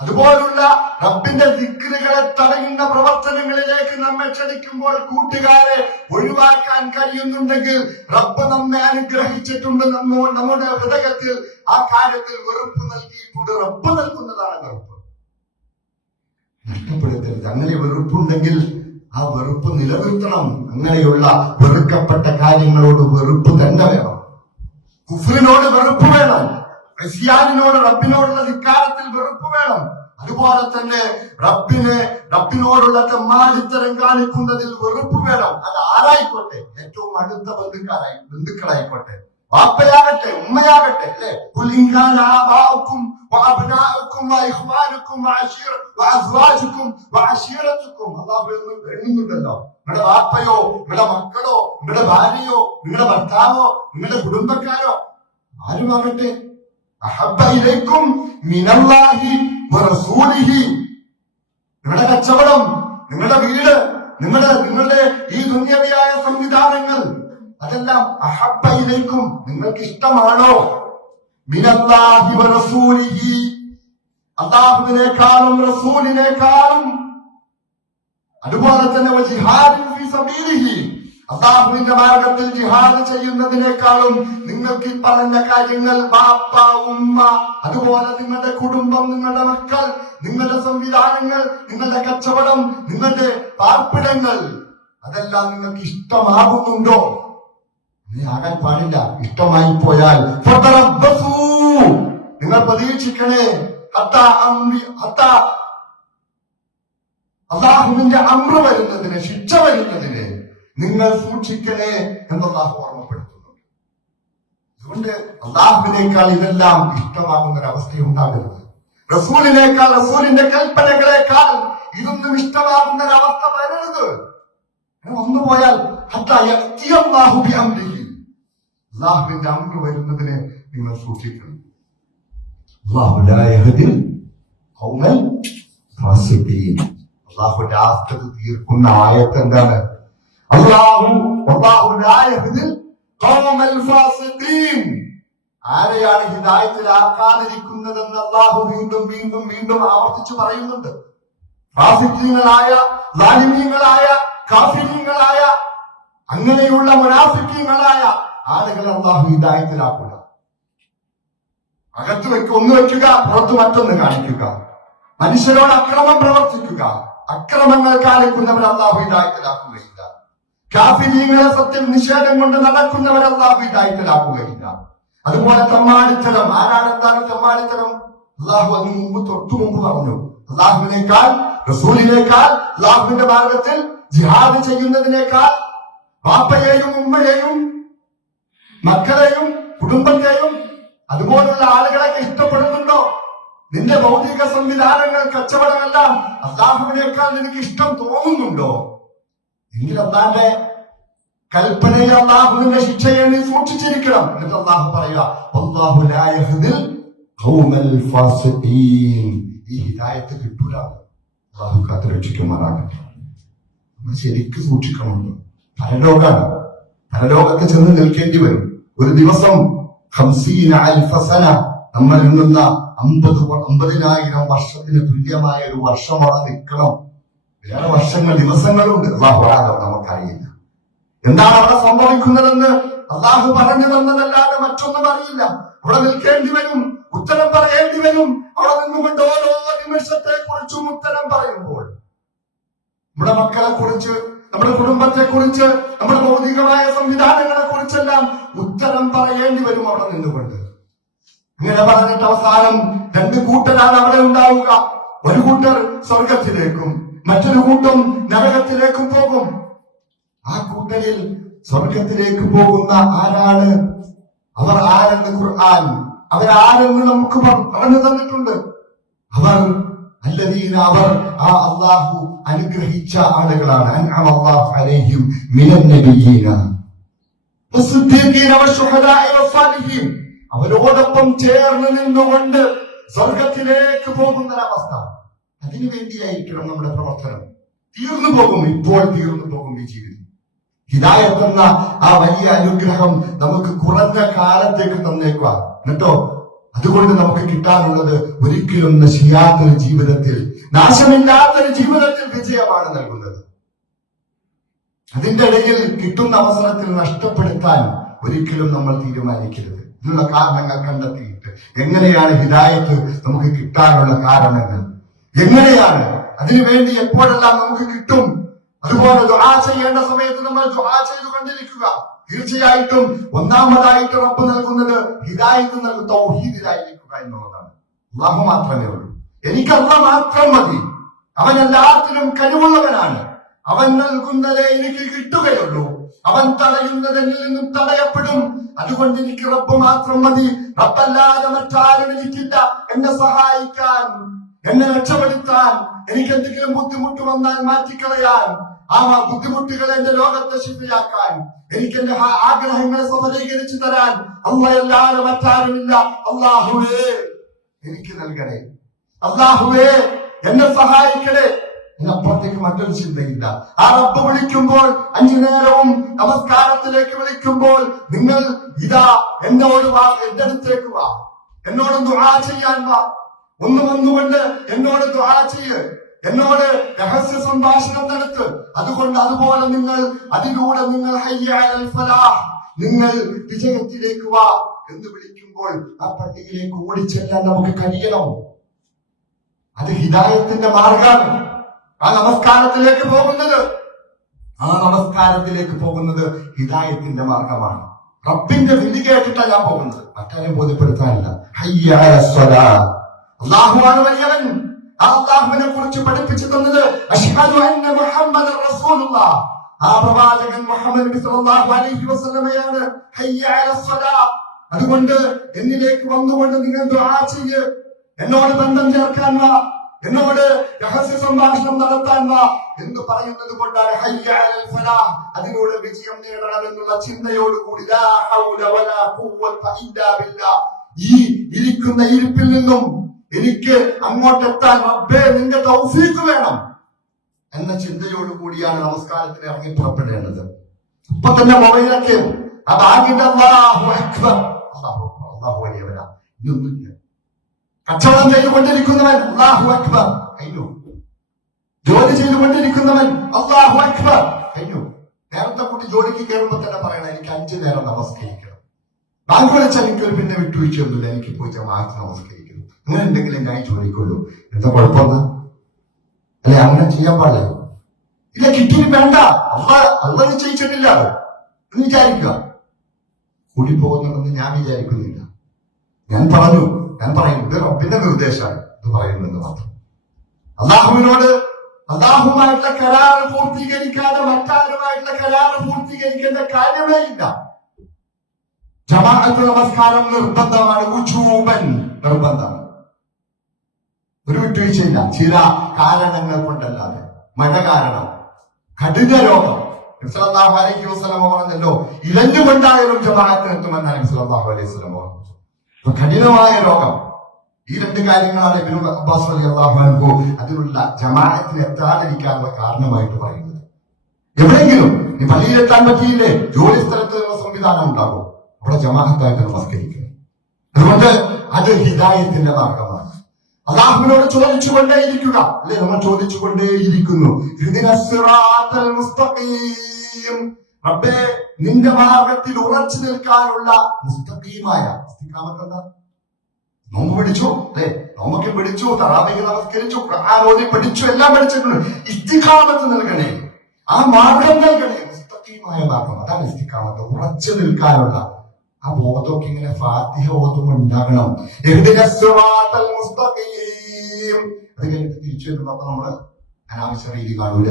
അതുപോലുള്ള റബ്ബിന്റെ ദിക്റുകളെ തടയുന്ന പ്രവർത്തനങ്ങളിലേക്ക് നമ്മെ ക്ഷണിക്കുമ്പോൾ കൂട്ടുകാരെ ഒഴിവാക്കാൻ കഴിയുന്നുണ്ടെങ്കിൽ റബ്ബ് നമ്മെ അനുഗ്രഹിച്ചിട്ടുണ്ട്. നമ്മുടെ ഹൃദയത്തിൽ ആ കാര്യത്തിൽ വെറുപ്പ് നൽകിയിട്ടുണ്ട്. റബ്ബ് നൽകുന്നതാണ് വെറുപ്പ്. നഷ്ടപ്പെടുത്തരുത്. അങ്ങനെ വെറുപ്പുണ്ടെങ്കിൽ ആ വെറുപ്പ് നിലനിർത്തണം. അങ്ങനെയുള്ള വെറുക്കപ്പെട്ട കാര്യങ്ങളോട് വെറുപ്പ് തന്നെ വേണം. കുഫ്രിനോട് വെറുപ്പ് വേണം. ക്രിസ്ത്യാനിനോട്, റബ്ബിനോടുള്ള ധിക്കാരത്തിൽ വെറുപ്പ് വേണം. അതുപോലെ തന്നെ റബ്ബിനോടുള്ള തെമ്മാടിത്തരം കാണിക്കുന്നതിൽ വെറുപ്പ് വേണം. അത് ആരായിക്കോട്ടെ, ഏറ്റവും അടുത്ത ബന്ധുക്കളായിക്കോട്ടെ, വാപ്പയാകട്ടെ, ഉമ്മയാകട്ടെ, അല്ലെ? എണ്ണുന്നുണ്ടല്ലോ. നിങ്ങളുടെ വാപ്പയോ, നിങ്ങളുടെ മക്കളോ, നിങ്ങളുടെ ഭാര്യയോ, നിങ്ങളുടെ ഭർത്താവോ, നിങ്ങളുടെ കുടുംബക്കാരോ ആരുമാകട്ടെ, അഹബ്ബ ഇലൈക്കും മിനല്ലാഹി വറസൂലിഹി. നിങ്ങളുടെ കച്ചവടം, നിങ്ങളുടെ വീട്, നിങ്ങളുടെ ഈ ദുനിയവിയായ സംവിധാനങ്ങൾ, അതെല്ലാം അഹബ്ബ ഇലൈക്കും, നിങ്ങൾക്ക് ഇഷ്ടമാണോ? മിനല്ലാഹി വറസൂലിഹി, അല്ലാഹുവിനേക്കാളും റസൂലിനേക്കാളും, അതുപോലെ തന്നെ ജിഹാദിൻ ഫീ സബീലിഹി, അല്ലാഹുവിന്റെ മാർഗത്തിൽ ജിഹാദ് ചെയ്യുന്നതിനേക്കാളും നിങ്ങൾക്ക് ഈ പറഞ്ഞ കാര്യങ്ങൾ, ബാപ്പ, ഉമ്മ, അതുപോലെ നിങ്ങളുടെ കുടുംബം, നിങ്ങളുടെ മക്കൾ, നിങ്ങളുടെ സംവിധാനങ്ങൾ, നിങ്ങളുടെ കച്ചവടം, നിങ്ങളുടെ പാർപ്പിടങ്ങൾ, അതെല്ലാം നിങ്ങൾക്ക് ഇഷ്ടമാകുന്നുണ്ടോ? നീ ആകാൻ പാടില്ല. ഇഷ്ടമായി പോയാൽ നിങ്ങൾ പ്രതീക്ഷിക്കണേ, അള്ളാഹുവിന്റെ അമ്ര വരുന്നതിന്, ശിക്ഷ വരുന്നതിന് നിങ്ങൾ സൂക്ഷിക്കണേ എന്ന് അള്ളാഹു ഓർമ്മപ്പെടുത്തുന്നുണ്ട്. അതുകൊണ്ട് അള്ളാഹുവിനേക്കാൾ ഇതെല്ലാം ഇഷ്ടമാകുന്ന ഒരവസ്ഥയുണ്ടാകരുത്. റസൂലിനേക്കാൾ, റസൂലിന്റെ കൽപ്പനകളെക്കാൾ ഇതൊന്നും ഇഷ്ടമാകുന്ന ഒരവസ്ഥ വരരുത്. വന്നുപോയാൽ അള്ളാഹുവിന്റെ അമ്ര വരുന്നതിന് നിങ്ങൾ സൂക്ഷിക്കണം. അള്ളാഹു രാഷ്ട്രത്തിൽ തീർക്കുന്ന ആയത്ത് എന്താണ്? ആരെയാണ് ഹിദായത്തിലാക്കാതിരിക്കുന്നതെന്ന് അള്ളാഹു വീണ്ടും വീണ്ടും വീണ്ടും ആവർത്തിച്ചു പറയുന്നുണ്ട്. ഫാസിഖീങ്ങളായ, ളാലിമീങ്ങളായ, കാഫിരീങ്ങളായ, അങ്ങനെയുള്ള മുനാഫിക്കീങ്ങളായ ആളുകളെ അള്ളാഹു ഹിദായത്തിലാക്കുക. അകത്ത് ഒന്ന് വെക്കുക, പുറത്ത് മറ്റൊന്ന് കാണിക്കുക. മനുഷ്യരോട് അക്രമം പ്രവർത്തിക്കുക, അക്രമങ്ങൾ കാണിക്കുന്നവർ അല്ലാഹു ഹിദായത്തിലാക്കുകയില്ല. കാഫിരീങ്ങളെ സത്യം നിഷേധം കൊണ്ട് നടക്കുന്നവർ അല്ലാഹു ഹിദായത്തിലാക്കുകയില്ല. അതുപോലെ തമ്മാടിത്തരം, ആരാണ് എന്താണ് തമ്മാടിത്തരം? അല്ലാഹു അതിന് മുമ്പ് തൊട്ടു മുമ്പ് പറഞ്ഞു, അല്ലാഹുവിനേക്കാൾ, റസൂലിനേക്കാൾ, അല്ലാഹുവിന്റെ മാർഗത്തിൽ ജിഹാദ് ചെയ്യുന്നതിനേക്കാൾ ബാപ്പയെയും ഉമ്മയെയും മക്കളെയും കുടുംബത്തെയും അതുപോലുള്ള ആളുകളൊക്കെ ഇഷ്ടപ്പെടുന്നുണ്ടോ? നിന്റെ ഭൗതിക സംവിധാനങ്ങൾ, കച്ചവടമെല്ലാം അല്ലാഹുവിനേക്കാൾ നിനക്ക് ഇഷ്ടം തോന്നുന്നുണ്ടോ? എങ്കിൽ അല്ലാഹുവിന്റെ കൽപ്പനയെ, അല്ലാഹുവിന്റെ ശിക്ഷയെ നീ സൂക്ഷിച്ചിരിക്കണം. എന്നിട്ട് അല്ലാഹു പറയുക, വല്ലാഹു ലാ യഹ്ദിൽ ഖൗമൽ ഫാസിഖീൻ. ഈ ഹിദായത്ത് കിട്ടൂല. അല്ലാഹു കാത്ത് രക്ഷിക്കുമാറാകട്ടെ. നമ്മൾ ശരിക്ക് സൂക്ഷിക്കണമുണ്ട്. പരലോകാണ്. പരലോകത്ത് ചെന്ന് നിൽക്കേണ്ടി വരും. ഒരു ദിവസം 50,000 സന, നമ്മൾ എണ്ണുന്ന 50,000 വർഷത്തിന് തുല്യമായ ഒരു വർഷം അവിടെ നിൽക്കണം. വേറെ വർഷങ്ങൾ, ദിവസങ്ങളുണ്ട്. അല്ലാഹു നമുക്കറിയില്ല. എന്താണ് അവിടെ സംഭവിക്കുന്നതെന്ന് അല്ലാഹു പറഞ്ഞു തന്നതല്ലാതെ മറ്റൊന്നും അറിയില്ല. അവിടെ നിൽക്കേണ്ടി വരും, ഉത്തരം പറയേണ്ടി വരും. അവിടെ നിന്നുകൊണ്ട് ഓരോ നിമിഷത്തെ കുറിച്ചും ഉത്തരം പറയുമ്പോൾ നമ്മുടെ മക്കളെ കുറിച്ച്, നമ്മുടെ കുടുംബത്തെ കുറിച്ച്, നമ്മുടെ ഭൗതികമായ സംവിധാനങ്ങളെ കുറിച്ചെല്ലാം ഉത്തരം പറയേണ്ടി വരും അവിടെ നിന്നുകൊണ്ട്. ഇങ്ങനെ പറഞ്ഞിട്ട് അവസാനം 2 കൂട്ടരാണ് അവിടെ ഉണ്ടാവുക. ഒരു കൂട്ടർ സ്വർഗത്തിലേക്കും മറ്റൊരു കൂട്ടം നരകത്തിലേക്കും പോകും. ആ കൂട്ടരിൽ സ്വർഗത്തിലേക്ക് പോകുന്ന ആരാണ്? അവർ ആരെന്ന് ഖുർആൻ, അവരാരെന്ന് നമുക്ക് പറഞ്ഞു തന്നിട്ടുണ്ട്. അവർ അല്ലദീന, അവർ ആ അല്ലാഹു അനുഗ്രഹിച്ച ആളുകളാണ്. അൻഅമ അല്ലാഹു അലൈഹിം മിനൻ നബിയ്യീന വസ്സുദ്ദീഖീന വശുഹദാഇ വസ്സാലിഹീൻ. അവരോടൊപ്പം ചേർന്ന് നിന്നുകൊണ്ട് സ്വർഗത്തിലേക്ക് പോകുന്നൊരവസ്ഥ. അതിനു വേണ്ടിയായിരിക്കണം നമ്മുടെ പ്രവർത്തനം. തീർന്നു പോകും, ഇപ്പോൾ തീർന്നു പോകും ഈ ജീവിതം. ഹിദായത്ത് എന്ന ആ വലിയ അനുഗ്രഹം നമുക്ക് കുറഞ്ഞ കാലത്തേക്ക് തന്നേക്കുക. എന്നിട്ടോ അതുകൊണ്ട് നമുക്ക് കിട്ടാനുള്ളത് ഒരിക്കലും നശിയാത്തൊരു ജീവിതത്തിൽ, നാശമില്ലാത്തൊരു ജീവിതത്തിൽ വിജയമാണ് നൽകുന്നത്. അതിന്റെ ഇടയിൽ കിട്ടുന്ന അവസരത്തിൽ നഷ്ടപ്പെടുത്താൻ ഒരിക്കലും നമ്മൾ തീരുമാനിക്കരുത്. ഇതിനുള്ള കാരണങ്ങൾ കണ്ടെത്തിയിട്ട് എങ്ങനെയാണ് ഹിദായത്ത് നമുക്ക് കിട്ടാനുള്ള കാരണങ്ങൾ, എങ്ങനെയാണ് അതിനുവേണ്ടി എപ്പോഴെല്ലാം നമുക്ക് കിട്ടും. അതുപോലെ ദുആ ചെയ്യേണ്ട സമയത്ത് നമ്മൾ ദുആ ചെയ്തുകൊണ്ടിരിക്കുക. തീർച്ചയായിട്ടും ഒന്നാമതായിട്ട് റബ്ബ് നൽകുന്നത് ഹിദായത്ത് നൽകും, തൗഹീദിലായിരിക്കുക എന്നുള്ളതാണ്. അല്ലാഹു മാത്രമേ ഉള്ളൂ. എനിക്ക് അല്ലാഹ് മാത്രം മതി. അവൻ എല്ലാത്തിനും കഴിവുള്ളവനാണ്. അവൻ നൽകുന്നതേ എനിക്ക് കിട്ടുകയുള്ളൂ. അവൻ തടയുന്നതിൽ നിന്നും തടയപ്പെടും. അതുകൊണ്ട് എനിക്ക് റബ്ബ് മാത്രം മതി. റബ്ബല്ലാതെ മറ്റാരും എനിക്കില്ല എന്നെ സഹായിക്കാൻ, എന്നെ രക്ഷപ്പെടുത്താൻ, എനിക്ക് എന്തെങ്കിലും ബുദ്ധിമുട്ട് വന്നാൽ മാറ്റിക്കളയാൻ. ആ ബുദ്ധിമുട്ടുകളെ എന്റെ ലോകത്തെ ശിഫയാക്കാൻ, എനിക്ക് എന്റെ ആഗ്രഹങ്ങളെ സഫലീകരിച്ചു തരാൻ അല്ലാഹുവല്ലാതെ മറ്റാരുമില്ല. അല്ലാഹുവേ എനിക്ക് നൽകണേ, അല്ലാഹുവേ എന്നെ സഹായിക്കണേ. ഇതിനപ്പുറത്തേക്ക് മറ്റൊരു ചിന്തയില്ല. ആ റബ്ബ് വിളിക്കുമ്പോൾ, 5 നേരവും നമസ്കാരത്തിലേക്ക് വിളിക്കുമ്പോൾ, നിങ്ങൾ ഇതാ എന്നോട് വാ, എന്റെ അടുത്തേക്ക് വാ, എന്നോട് ദുആ ചെയ്യാൻ വാ, വന്നുകൊണ്ട് എന്നോട് ദുആ ചെയ്യ്, എന്നോട് രഹസ്യ സംഭാഷണം നടത്ത്. അതുപോലെ നിങ്ങൾ അതിലൂടെ നിങ്ങൾ ഹയ്യ അലൽ ഫലാഹ്, നിങ്ങൾ വിജയത്തിലേക്ക് വാ എന്ന് വിളിക്കുമ്പോൾ ആ പള്ളിയിലേക്ക് ഓടിച്ചെല്ലാൻ നമുക്ക് കഴിയണം. അത് ഹിദായത്തിന്റെ മാർഗമാണ്. ആ നമസ്കാരത്തിലേക്ക് പോകുന്നത് ഹിദായത്തിന്റെ മാർഗമാണ്. റബ്ബിന്റെ വിധി കേട്ടിട്ടാണ് ഞാൻ പോകുന്നത്, മറ്റാരെയും ബോധ്യപ്പെടുത്താനില്ല. ഹയ്യ അലൽ സ്വലാഹ്. അല്ലാഹുവാണ് വലിയവൻ. അല്ലാഹുവിനെ കുറിച്ച് പഠിപ്പിച്ചു തന്നത് അശ്ഹദു അന്ന മുഹമ്മദൻ റസൂലുള്ളാഹ്, ആ പ്രവാചകൻ മുഹമ്മദ് നബി സല്ലല്ലാഹു അലൈഹി വസല്ലമയാണ്. ഹയ്യ അലസ് സ്വലാഹ്. അതുകൊണ്ട് എന്നിലേക്ക് വന്നുകൊണ്ട് നിങ്ങൾ ദുആ ചെയ്യ്, എന്നോട് ബന്ധം ചേർക്കാൻ വാ, എന്നോട് രഹസ്യ സംഭാഷണം നടത്താൻ വാ എന്ന് പറയുന്നത് കൊണ്ടാണ് ഹയ്യ അലൽ ഫലാഹ്, അതിലൂടെ വിജയം നേടണമെന്നുള്ള ചിന്തയോടുകൂടി ലാ ഹൗല വലാ ഖുവത ഇല്ലാ ബില്ലാഹ്, ഈ ഇരിക്കുന്ന ഇരിപ്പിൽ നിന്നും എനിക്ക് അങ്ങോട്ടെത്താൻ റബ്ബേ നിന്റെ തൗഫീഖ് വേണം എന്ന ചിന്തയോടുകൂടിയാണ് നമസ്കാരത്തിന് ഇറങ്ങി പുറപ്പെടേണ്ടത്. ഇപ്പൊ തന്നെ മൊബൈലൊക്കെ ആ ബാഗിന്റെ അല്ലാഹു അക്ബർ, അല്ലാഹു വലിയവനാ, ഇതൊന്നുമില്ല. കച്ചവടം ചെയ്തുകൊണ്ടിരിക്കുന്നവൻ അല്ലാഹു അക്ബർ കഴിഞ്ഞു, ജോലി ചെയ്തുകൊണ്ടിരിക്കുന്നവൻ അല്ലാഹു അക്ബർ കഴിഞ്ഞു. നേരത്തെ കൂട്ടി ജോലിക്ക് കയറുമ്പോ തന്നെ പറയണം എനിക്ക് 5 നേരം നമസ്കരിക്കണം. ബാങ്ക് വിളിച്ചാൽ എനിക്കൊരു പിന്നെ വിട്ടുവീഴ്ചയൊന്നുമില്ല, എനിക്ക് പോയി ജമാഅത്ത് നമസ്കരിക്കണം. അങ്ങനെ എന്തെങ്കിലും ഞാൻ ജോലിക്കുള്ളൂ, എന്താ കുഴപ്പമെന്ന് അല്ലെ? അങ്ങനെ ചെയ്യാൻ പാടില്ല. ഇല്ല കിട്ടിയിട്ട് വേണ്ട, അള്ള നിശ്ചയിച്ചിട്ടില്ല എന്ന് വിചാരിക്കുക. കൂടി പോകുന്നുണ്ടെന്ന് ഞാൻ വിചാരിക്കുന്നില്ല. ഞാൻ പറയുന്നത് റബ്ബിന്റെ നിർദ്ദേശമാണ് ഇത് പറയുന്നത് മാത്രം. അള്ളാഹുമായിട്ടുള്ള കരാറ് പൂർത്തീകരിക്കാതെ മറ്റാരുമായിട്ടുള്ള കരാറ് പൂർത്തീകരിക്കേണ്ട കാര്യമേ ഇല്ല. ജമാഅത്ത് നമസ്കാരം നിർബന്ധമാണ്, ഉജൂബൻ നിർബന്ധമാണ്, ഒരു വിട്ടുവീഴ്ചയില്ല. ചില കാരണങ്ങൾ കൊണ്ടല്ലാതെ, മഴ കാരണം, കഠിന രോഗം, സല്ലല്ലാഹു അലൈഹി വസല്ലം പറഞ്ഞല്ലോ ഇലഞ്ഞുകൊണ്ടായാലും ജമാഅത്തിന് എത്തുമെന്നാണ് സല്ലല്ലാഹു അലൈഹി വസല്ലം പറഞ്ഞത്. കഠിനമായ രോഗം, ഈ 2 കാര്യങ്ങളാണ് ഇബ്നു അബ്ബാസ് റളിയല്ലാഹു അൻഹു അതിനുള്ള ജമാഅത്തിന് എത്താതിരിക്കാനുള്ള കാരണമായിട്ട് പറയുന്നത്. എവിടെയെങ്കിലും ഈ പള്ളിയിലെത്താൻ പറ്റിയില്ലേ, ജോലി സ്ഥലത്തുള്ള സംവിധാനം ഉണ്ടാകും, അവിടെ ജമാഅത്തായിട്ട് നമസ്കരിക്കണം. അതുകൊണ്ട് അത് ഹിദായത്തിന്റെ മാർഗമാണ്. അല്ലാഹുവിനോട് ചോദിച്ചുകൊണ്ടേയിരിക്കുക, അല്ലെ? നമ്മൾ ചോദിച്ചുകൊണ്ടേയിരിക്കുന്നു. ഇഹ്ദിനസ് സിറാത്തൽ മുസ്തഖീം, റബ്ബേ നിന്റെ മാർഗത്തിൽ ഉറച്ചു നിൽക്കാനുള്ള മുസ്തഖീമായ, ഇസ്തിഖാമത്ത് എന്താ? നോമ്പ് പിടിച്ചു, അല്ലെ? നോമ്പൊക്കെ പിടിച്ചു, തറാവീഹ് നമസ്കരിച്ചു, ഖുർആൻ ഓതി പഠിച്ചു, എല്ലാം പഠിച്ചിട്ടുണ്ട്. ഇസ്തിഖാമത്ത് നൽകണേ, ആ മാർഗം നൽകണേ, മുസ്തഖീമായ മാർഗം. അതാണ് ഇസ്തിഖാമത്ത്, ഉറച്ചു നിൽക്കാനുള്ള ആ ബോധമൊക്കെ ഇങ്ങനെ ഫാത്തിഹ ഓതുമ്പോൾ ഉണ്ടാകണം. ഇഹ്ദിനസ് സിറാത്തൽ മുസ്തഖീം. അത് കഴിഞ്ഞിട്ട് തിരിച്ചു വരുമ്പോ നമ്മള് അനാവശ്യ രീതി കാണൂല.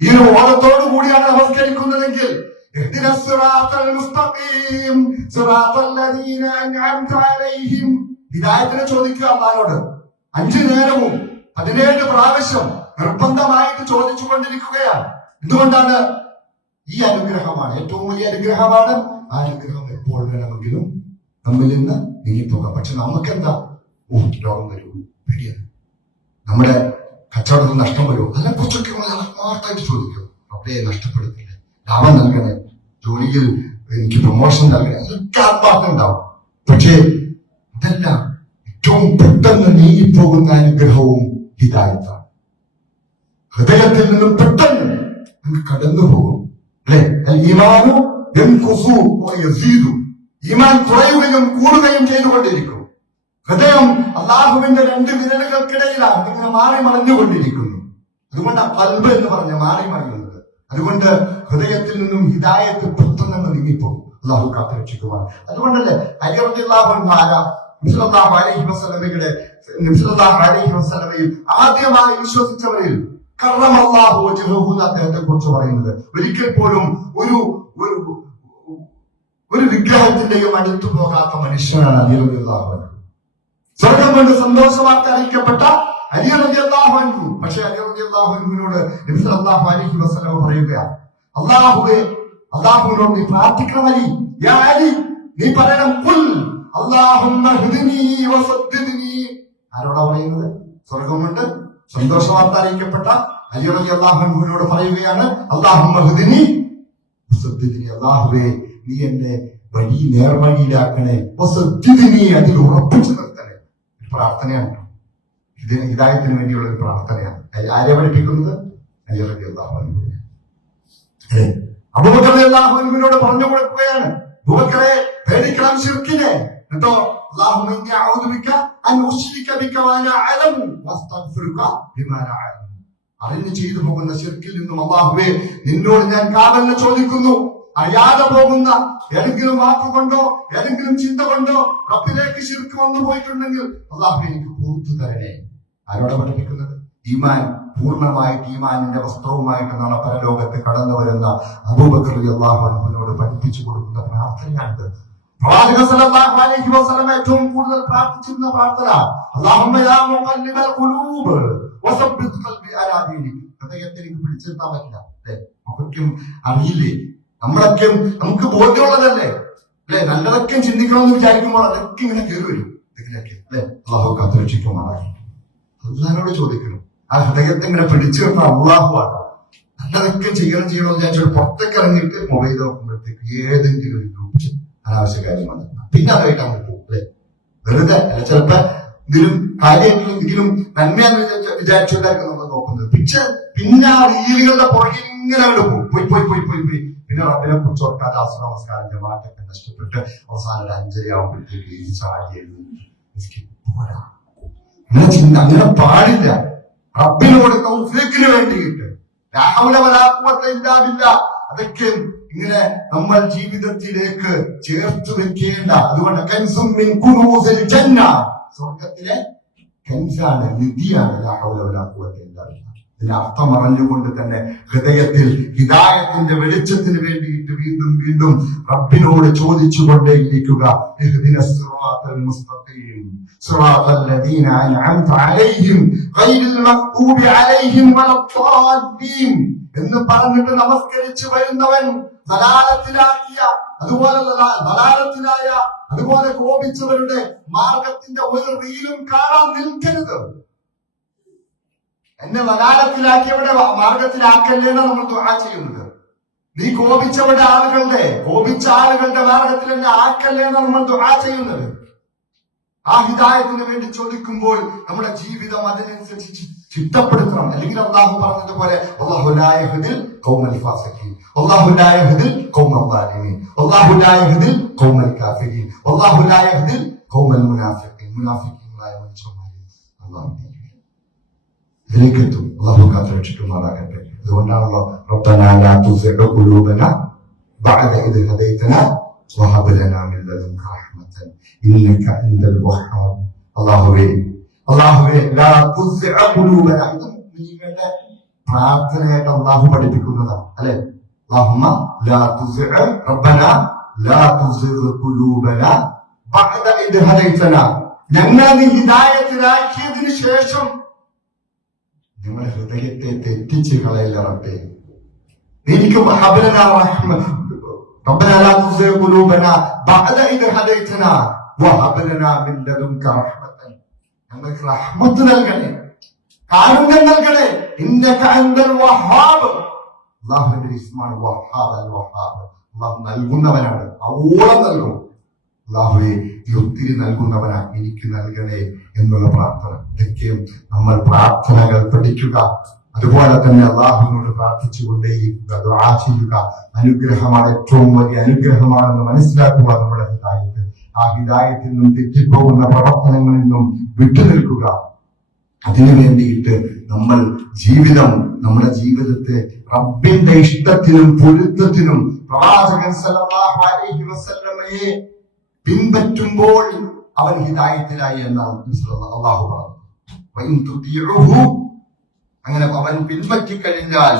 ഈ ഒരു ബോധത്തോടു കൂടിയാണ് നമസ്കരിക്കുന്നതെങ്കിൽ ഇഹ്ദിനസ് സിറാത്തൽ മുസ്തഖീം സിറാത്തൽ ലദീന അൻഅംത അലൈഹിം, ഹിദായത്തിനെ ചോദിക്കുക അല്ലാഹുവോട്. 5 നേരവും 17 പ്രാവശ്യം നിർബന്ധമായിട്ട് ചോദിച്ചുകൊണ്ടിരിക്കുകയാണ്. എന്തുകൊണ്ടാണ്? ഈ അനുഗ്രഹമാണ് ഏറ്റവും വലിയ അനുഗ്രഹമാണ്. ആ അനുഗ്രഹം എപ്പോൾ വേണമെങ്കിലും നമ്മിൽ നിന്ന് നീങ്ങിപ്പോകാം. പക്ഷെ നമുക്കെന്താ, രോഗം വരൂ, പേടിയാണ്, നമ്മുടെ കച്ചവടത്തിൽ നഷ്ടം വരുമോ, അതിനെക്കുറിച്ചൊക്കെ ആത്മാർത്ഥമായിട്ട് ചോദിക്കും. റബ്ബേ നഷ്ടപ്പെടുത്തില്ല, ലാഭം നൽകണേ, ജോലിയിൽ എനിക്ക് പ്രൊമോഷൻ നൽകണേ, അതൊക്കെ ആത്മാർത്ഥം ഉണ്ടാവും. പക്ഷേ ഇതെല്ലാം ഏറ്റവും പെട്ടെന്ന് നീങ്ങിപ്പോകുന്ന അനുഗ്രഹവും ഹിദായത്താണ്. ഹൃദയത്തിൽ നിന്നും പെട്ടെന്ന് നമുക്ക് കടന്നു പോകും, അല്ലെ? ഈമാനു യൻഖുസു വയസീദു, ഈമാൻ കുറയുകയും കൂടുകയും ചെയ്തുകൊണ്ടിരിക്കും. ഹൃദയം അല്ലാഹുവിന്റെ 2 വിരലുകൾക്കിടയിലാണ്, ഇങ്ങനെ മാറി മറിഞ്ഞുകൊണ്ടിരിക്കുന്നു. അതുകൊണ്ട് ഖൽബ് എന്ന് പറഞ്ഞ മാറി മറിയുന്നത്. അതുകൊണ്ട് ഹൃദയത്തിൽ നിന്നും ഹിദായത്ത് പെട്ടെന്ന് നീങ്ങിപ്പോകും. അല്ലാഹു കാത്തുരക്ഷിക്കുവാൻ. അതുകൊണ്ടല്ലേ അലി റളിയല്ലാഹു അൻഹു നബി സല്ലല്ലാഹു അലൈഹി വസല്ലമയിൽ ആദ്യമായി വിശ്വസിച്ചവരിൽ കറമല്ലാഹു വജ്ഹഹു അദ്ദേഹത്തെ കുറിച്ച് പറയുന്നത്. ഒരിക്കൽ പോലും ഒരു വിഗ്രഹത്തിന്റെയും അടുത്തു പോകാത്ത മനുഷ്യനാണ് അലി റളിയല്ലാഹു അൻഹു. സ്വർഗം കൊണ്ട് സന്തോഷവാർത്ത അറിയിക്കപ്പെട്ട അലി റളിയല്ലാഹു അൻഹു. പക്ഷെ അലി റളിയല്ലാഹു അൻഹുവിനോട് നബി സല്ലല്ലാഹു അലൈഹി വസല്ലം പറയുകയാണ്, അല്ലാഹുവിനോട് നീ പ്രാർത്ഥിക്കണം അലി. യാ അലി, നീ പറയണം ഖുൽ അല്ലാഹുമ്മ ഹ്ദിനി വസദ്ദിദ്നി. ആരോടാ പറയുന്നത്? സ്വർഗം കൊണ്ട് സന്തോഷ വാർത്ത അറിയിക്കപ്പെട്ട അലി റളിയല്ലാഹു അൻഹുവിനോട് പറയുകയാണ്, അല്ലാഹുമ്മ ഹ്ദിനി വസദ്ദിദ്നി. അല്ലാഹുവേ, നീ എന്നെ വഴി നേർവഴിയിലാക്കണേ, വസദ്ദിദ്നി, അതിൽ ഉറപ്പിച്ചു നിർത്തണേ. പ്രാർത്ഥനയാണ്. ഇത് ഹിദായത്തിന് വേണ്ടിയുള്ള ഒരു പ്രാർത്ഥനയാണ്. ആരെ പഠിപ്പിക്കുന്നത്? അലി റളിയല്ലാഹു അൻഹു. അബൂബക്കർ റളിയല്ലാഹു അൻഹുവിനോട് പറഞ്ഞു കൊടുക്കുകയാണ്, അബൂബക്കറെ, പേടിക്കണം ശിർക്കിനെ കേട്ടോ. അല്ലാഹുമ്മ ഇന്നി അഊദു ബിക അൻ ഉശ്രിക ബിക വഅന അഅലമു വഅസ്തഗ്ഫിറുക ബിമാ ലാ അഅലമു. അറിഞ്ഞു ചെയ്തു പോകുന്ന ശിർക്കിൽ നിന്നും അല്ലാഹുവേ, നിന്നോട് ഞാൻ കാവലിനെ ചോദിക്കുന്നു. അറിയാതെ പോകുന്ന ഏതെങ്കിലും വാക്കുകൊണ്ടോ ഏതെങ്കിലും ചിന്ത കൊണ്ടോ റബ്ബിലേക്ക് ശിർക്ക് വന്നു പോയിട്ടുണ്ടെങ്കിൽ അല്ലാഹു എനിക്ക് പുറത്തു തരണേ. ആരോടെ പഠിപ്പിക്കുന്നത്? ഈമാൻ പൂർണ്ണമായിട്ട് ഈമാനിന്റെ വസ്ത്രവുമായിട്ട് നാളെ പരലോകത്ത് കടന്നു വരുന്ന അബൂബക്കർ റളിയല്ലാഹു അൻഹുവിനോട് പഠിപ്പിച്ചു കൊടുക്കുന്ന പ്രാർത്ഥനയാണിത്. പ്രവാചകൻ സല്ലല്ലാഹു അലൈഹി വസല്ലം ഏറ്റവും കൂടുതൽ പ്രാർത്ഥിച്ചിരുന്ന പ്രാർത്ഥന, അല്ലാഹുമ്മ യാ മുഖല്ലിബൽ ഖുലൂബ് വസബ്ബിത് ഖൽബി അലാ ദീനിക്. ഹൃദയത്തെ എനിക്ക് പിടിച്ചിരുത്താൻ പറ്റില്ല അല്ലേ? നമുക്കും അറിയില്ലേ, നമുക്ക് ബോധ്യമുള്ളതല്ലേ അല്ലെ? നല്ലതൊക്കെ ചിന്തിക്കണമെന്ന് വിചാരിക്കുമ്പോൾ അതൊക്കെ ഇങ്ങനെ കയറി വരും ഇതിലേക്ക് അല്ലെ? അല്ലാഹു കാത്തുരക്ഷിക്കുമാറാകട്ടെ. അല്ലാഹുവോട് ചോദിക്കണം. ആ ഹൃദയത്തെ ഇങ്ങനെ പിടിച്ചു വെക്കുന്ന അല്ലാഹുവാണ്. നല്ലതൊക്കെ ചെയ്യണമെന്ന് വിചാരിച്ചൊരു പുറത്തേക്ക് ഇറങ്ങിയിട്ട് മൊബൈൽ നോക്കുമ്പോഴത്തേക്ക് ഏതെങ്കിലും ഒരു ഗ്രൂപ്പ് അനാവശ്യ കാര്യം വന്നിട്ടുണ്ട്, പിന്നെ അതായിട്ട് അങ്ങ് പോകും അല്ലെ? വെറുതെ അല്ല, ചിലപ്പോ ഇതിലും കാര്യമായിട്ടുള്ള എന്തെങ്കിലും നന്മയെന്ന് വിചാരിച്ചിട്ടായിരിക്കും നമ്മൾ നോക്കുന്നത്. പിന്നെ ആ റീലുകളുടെ പുറകെ ഇങ്ങനെ അവിടെ പോകും. പോയി പിന്നെ റബ്ബിനെ കുറിച്ച് ഓർക്കാതെ അസുര നമസ്കാരം ജമാഅത്തൊക്കെ നഷ്ടപ്പെട്ട് അവസാനം ഒരു 5:30 ആവുമ്പോഴത്തേക്ക് ഈ സാരി പോരാ. അങ്ങനെ പാടില്ല. റബ്ബിനോട് തൗഫീഖിന് വേണ്ടിയിട്ട് ലാ ഹൗല വലാ ഖുവത ഇല്ലാ ബില്ലാഹ് അതൊക്കെ ഇങ്ങനെ നമ്മൾ ജീവിതത്തിലേക്ക് ചേർത്ത് വെക്കേണ്ട. അതുകൊണ്ട് കൻസും മിൻ കുനൂസിൽ ജന്ന, സ്വർഗ്ഗത്തിലെ കൻസാണ്, നിധിയാണ് ലാ ഹൗല വലാ ഖുവത ഇല്ലാ ബില്ലാഹ്. ഇതിന്റെ അർത്ഥം അറിഞ്ഞുകൊണ്ട് തന്നെ ഹൃദയത്തിൽ ഹിദായത്തിന്റെ വെളിച്ചത്തിന് വേണ്ടിയിട്ട് വീണ്ടും വീണ്ടും റബ്ബിനോട് ചോദിച്ചുകൊണ്ടേയിരിക്കുക. ഇഹ്ദിനസ് സിറാത്തൽ മുസ്തഖീം സിറാത്തൽ ലദീന അൻഅംത അലൈഹിം ഗൈറിൽ മഗ്ദൂബി അലൈഹിം വലദ്ദാല്ലീൻ എന്ന് പറഞ്ഞിട്ട് നമസ്കരിച്ചു വരുന്നവൻ അതുപോലെ കോപിച്ചവരുടെ മാർഗത്തിന്റെ ഒരു റീലും കാണാൻ നിൽക്കരുത്. എന്നെ വലാലത്തിലാക്കിയവരുടെ മാർഗത്തിലാക്കല്ലേന്ന് നമ്മൾ ദുആ ചെയ്യുന്നത്. നീ കോപിച്ച ആളുകളുടെ മാർഗത്തിൽ എന്നെ ആക്കല്ലേന്ന് നമ്മൾ ദുആ ചെയ്യുന്നത്. ആ ഹിദായത്തിന് വേണ്ടി ചോദിക്കുമ്പോൾ നമ്മുടെ ജീവിതം അതിനനുസരിച്ച് ചിട്ടപ്പെടുത്തണം. അല്ലെങ്കിൽ അല്ലാഹു പറഞ്ഞതുപോലെ അല്ലാഹു ലാ യഹ്ദിൽ ഖൗമൽ ഫാസിഖീൻ, അല്ലാഹു ലാ യഹ്ദിൽ ഖൗമൽ ളാലിമീൻ, അല്ലാഹു ലാ യഹ്ദിൽ ഖൗമൽ കാഫിരീൻ, അല്ലാഹു ലാ യഹ്ദിൽ ഖൗമൽ മുനാഫിഖീൻ. മുനാഫിഖീങ്ങളായ മനുഷ്യന്മാരെ അല്ലാഹു ഇതിലേക്കെത്തും. അല്ലാഹു കാത്തുരക്ഷിക്കുമാറാകട്ടെ. അതുകൊണ്ടാണല്ലോ റബ്ബനാ ലാ തുസിഗ് ഖുലൂബനാ ബഅദ ഇദ് ഹദൈതനാ വഹബ് ലനാ മിൻ ലദുൻക റഹ്മതൻ ഇന്നക അൻതൽ വഹ്ഹാബ്. അല്ലാഹുവേ ലാ തുസിഗ് ഖുലൂബനാ, ഇത് മുഅ്മിനീങ്ങളുടെ പ്രാർത്ഥനയായിട്ട് അല്ലാഹു പഠിപ്പിക്കുന്നതാണ് അല്ലെ? അല്ലാഹുമ്മ ലാ തുസിഗ് റബ്ബനാ ലാ തുസിഗ് ഖുലൂബനാ ബഅദ ഇദ് ഹദൈതനാ. ഞങ്ങളെ നീ ഹിദായത്തിലാക്കിയതിനു ശേഷം ഞങ്ങളുടെ ഹൃദയത്തെ തെറ്റിച്ച് കളയില്ല റബ്ബേ. എനിക്ക് ربنا لا تزغ قلوبنا بعد إذ هديتنا وهب لنا من لدنك رحمة. ഞങ്ങൾക്ക് റഹ്മത്ത് നൽകണേ, കാരുണ്യം നൽകണേ. ഇന്നക അൻതൽ വഹ്ഹാബ്. അല്ലാഹുവിന്റെ ഇസ്മാണ് വഹ്ഹാബ്, അൽ വഹ്ഹാബ്. അല്ലാഹു നൽകുന്നവനാണ്, അവോളം നൽകും. അല്ലാഹുവേ, ഈ ഒത്തിരി നൽകുന്നവനാ, എനിക്ക് നൽകണേ എന്നുള്ള പ്രാർത്ഥന. ഇതൊക്കെയും നമ്മൾ പ്രാർത്ഥനകൾ പഠിക്കുക. അതുപോലെ തന്നെ അല്ലാഹുവിനോട് പ്രാർത്ഥിച്ചുകൊണ്ടേയിരിക്കുക, ദുആ ചെയ്യുക. അനുഗ്രഹമാണ്, ഏറ്റവും വലിയ അനുഗ്രഹമാണെന്ന് മനസ്സിലാക്കുക. നമ്മുടെ ഹിദായത്ത്, ആ ഹിദായത്തിൽ നിന്നും തെറ്റിപ്പോകുന്ന പ്രവർത്തനങ്ങളിൽ നിന്നും വിട്ടുനിൽക്കുക. അതിനു വേണ്ടിയിട്ട് നമ്മുടെ ജീവിതത്തെ റബ്ബിന്റെ ഇഷ്ടത്തിനും പൊരുത്തത്തിനും പ്രവാചകൻ സല്ലല്ലാഹു അലൈഹി വസല്ലമയെ പിൻപറ്റുമ്പോൾ അവൻ ഹിദായത്തിലായി എന്നാണ് അല്ലാഹു പറഞ്ഞു. അങ്ങനെ അവൻ പിൻപറ്റിക്കഴിഞ്ഞാൽ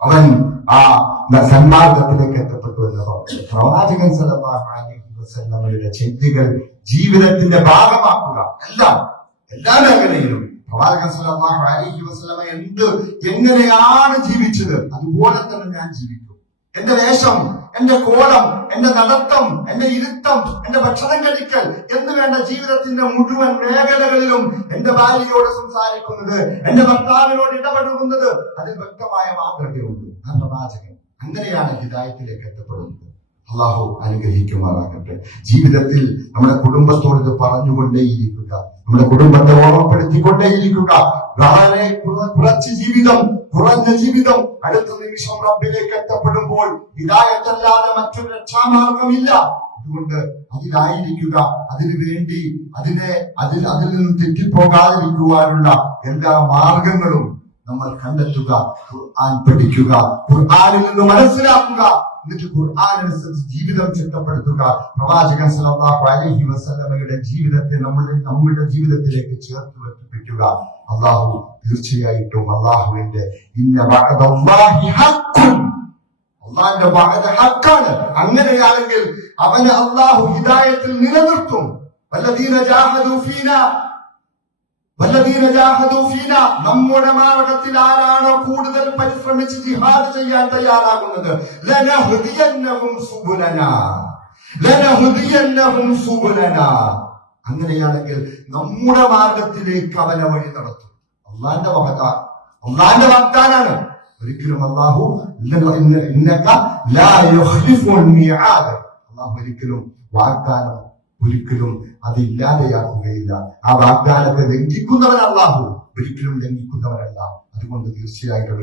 അവൻ ആ സന്മാർഗത്തിലേക്ക് എത്തപ്പെട്ടു എന്ന് പറഞ്ഞു. പ്രവാചകൻ സല്ലല്ലാഹു അലൈഹി വസല്ലമയുടെ ചെയ്തികൾ ജീവിതത്തിന്റെ ഭാഗമാക്കുക. എല്ലാം എല്ലാ മേഖലയിലും പ്രവാചകൻ സല്ലല്ലാഹു അലൈഹി വസല്ലമ എങ്ങനെയാണ് ജീവിച്ചത് അതുപോലെ തന്നെ ഞാൻ ജീവിക്കും. എന്റെ വേഷം, എന്റെ കോലം, എന്റെ നടത്തം, എന്റെ ഇരുത്തം, എന്റെ ഭക്ഷണം കഴിക്കൽ എന്ന് വേണ്ട ജീവിതത്തിന്റെ മുഴുവൻ മേഖലകളിലും എന്റെ ഭാര്യയോട് സംസാരിക്കുന്നത്, എന്റെ ഭർത്താവിനോട് ഇടപെടുന്നത് അതിൽ വ്യക്തമായ മാതൃകയുണ്ട്. ആ പ്രവാചകൻ അങ്ങനെയാണ് ഹിദായത്തിലേക്ക് എത്തപ്പെടുന്നത്. അള്ളാഹു അനുഗ്രഹിക്കുമാറാകട്ടെ. ജീവിതത്തിൽ നമ്മുടെ കുടുംബത്തോട് ഇത് പറഞ്ഞുകൊണ്ടേയിരിക്കുക, നമ്മുടെ കുടുംബത്തെ ഓർമ്മപ്പെടുത്തിക്കൊണ്ടേയിരിക്കുക. വളരെ കുറച്ച് ജീവിതം, കുറഞ്ഞ ജീവിതം, അടുത്ത നിമിഷം റബ്ബിലേക്ക് എത്തപ്പെടുമ്പോൾ ഹിദായത്തല്ലാതെ മറ്റൊരു രക്ഷാമാർഗമില്ല. അതുകൊണ്ട് അതിലായിരിക്കുക, അതിനു വേണ്ടി അതിൽ നിന്നും തെറ്റിപ്പോകാതിരിക്കുവാനുള്ള എല്ലാ മാർഗങ്ങളും നമ്മൾ കണ്ടെത്തുക. ഖുർആൻ പഠിക്കുക, ഖുർആനിൽ നിന്ന് മനസ്സിലാക്കുക, എന്നിട്ട് ഖുർആൻ അനുസരിച്ച് ജീവിതം ചിട്ടപ്പെടുത്തുക. പ്രവാചകൻ സല്ലല്ലാഹു അലൈഹി വസല്ലമയുടെ ജീവിതത്തെ നമ്മുടെ ജീവിതത്തിലേക്ക് ചേർത്ത് വെപ്പിക്കുക. അള്ളാഹു തീർച്ചയായിട്ടും അള്ളാഹുവിന്റെ അള്ളാഹിന്റെ വഅദ ഹഖാണ്. അങ്ങനെയാണെങ്കിൽ അവനെ അള്ളാഹു ഹിദായത്തിൽ നിലനിർത്തും. വല്ലദീന ജാഹദൂ ഫീനാ, നമ്മുടെ മാർഗത്തിൽ ആരാണോ കൂടുതൽ പരിശ്രമിച്ച് ജിഹാദ് ചെയ്യാൻ തയ്യാറാകുന്നത്, ലനഹുദിയന്നഹും സുബുലനാ, അങ്ങനെയാണെങ്കിൽ നമ്മുടെ മാർഗത്തിലേക്ക് അവനെ വഴി നടത്തും. അള്ളാന്റെ വാഗ്ദാനാണ്. ഒരിക്കലും അള്ളാഹു ഒരിക്കലും വാഗ്ദാനം ഒരിക്കലും അതില്ലാതെയാക്കുകയില്ല. ആ വാഗ്ദാനത്തെ ലംഘിക്കുന്നവൻ അല്ലാഹു, ഒരിക്കലും ലംഘിക്കുന്നവരല്ല. അതുകൊണ്ട് തീർച്ചയായിട്ടും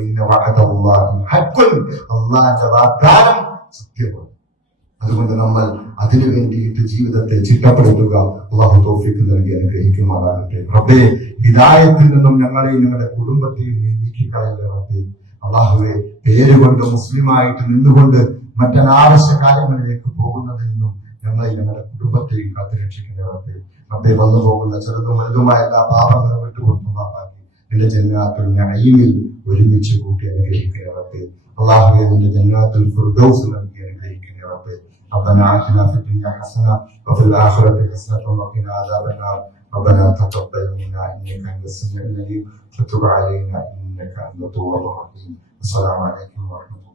അള്ളാന്റെ വാഗ്ദാനം സത്യമാണ്. അതുകൊണ്ട് നമ്മൾ അതിനു വേണ്ടിയിട്ട് ജീവിതത്തെ ചിട്ടപ്പെടുത്തുക. അള്ളാഹു തൗഫീഖ് നൽകി അനുഗ്രഹിക്കുമാറാകട്ടെ. റബ്ബേ, ഹിദായത്തിൽ നിന്നും ഞങ്ങളെയും ഞങ്ങളുടെ കുടുംബത്തെയും നീക്കിക്കളയല്ലേ റബ്ബേ. അള്ളാഹുവെ, പേരുകൊണ്ട് മുസ്ലിമായിട്ട് നിന്നുകൊണ്ട് മറ്റനാവശ്യ കാര്യങ്ങളിലേക്ക് പോകുന്നതിൽ നിന്നും ഞങ്ങളെ ഞങ്ങളുടെ കുടുംബത്തെയും കാത്തുരക്ഷിക്കുന്നവർക്ക് റബ്ബേ, വന്നു പോകുന്ന ചെറുതും വലുതുമായ എല്ലാ പാപങ്ങളും വിട്ടുകൊടുക്കുമാറാക്കി എന്റെ ജന്നാത്തുൽ നഈമിൽ ഒരുമിച്ച് കൂട്ടി അനുഗ്രഹിക്കുന്നവർക്ക് അള്ളാഹുവെ, നിന്റെ ജന്നാത്തുൽ ഫിർദൗസ് നൽകി അനുഗ്രഹിക്കുന്നവർക്ക് ربنا آتنا في الدنيا حسنة وفي الآخرة حسنة وقنا عذاب النار ربنا تقبل منا إنك أنت السميع العليم وتب علينا إنك أنت التواب الرحيم. السلام عليكم ورحمة الله.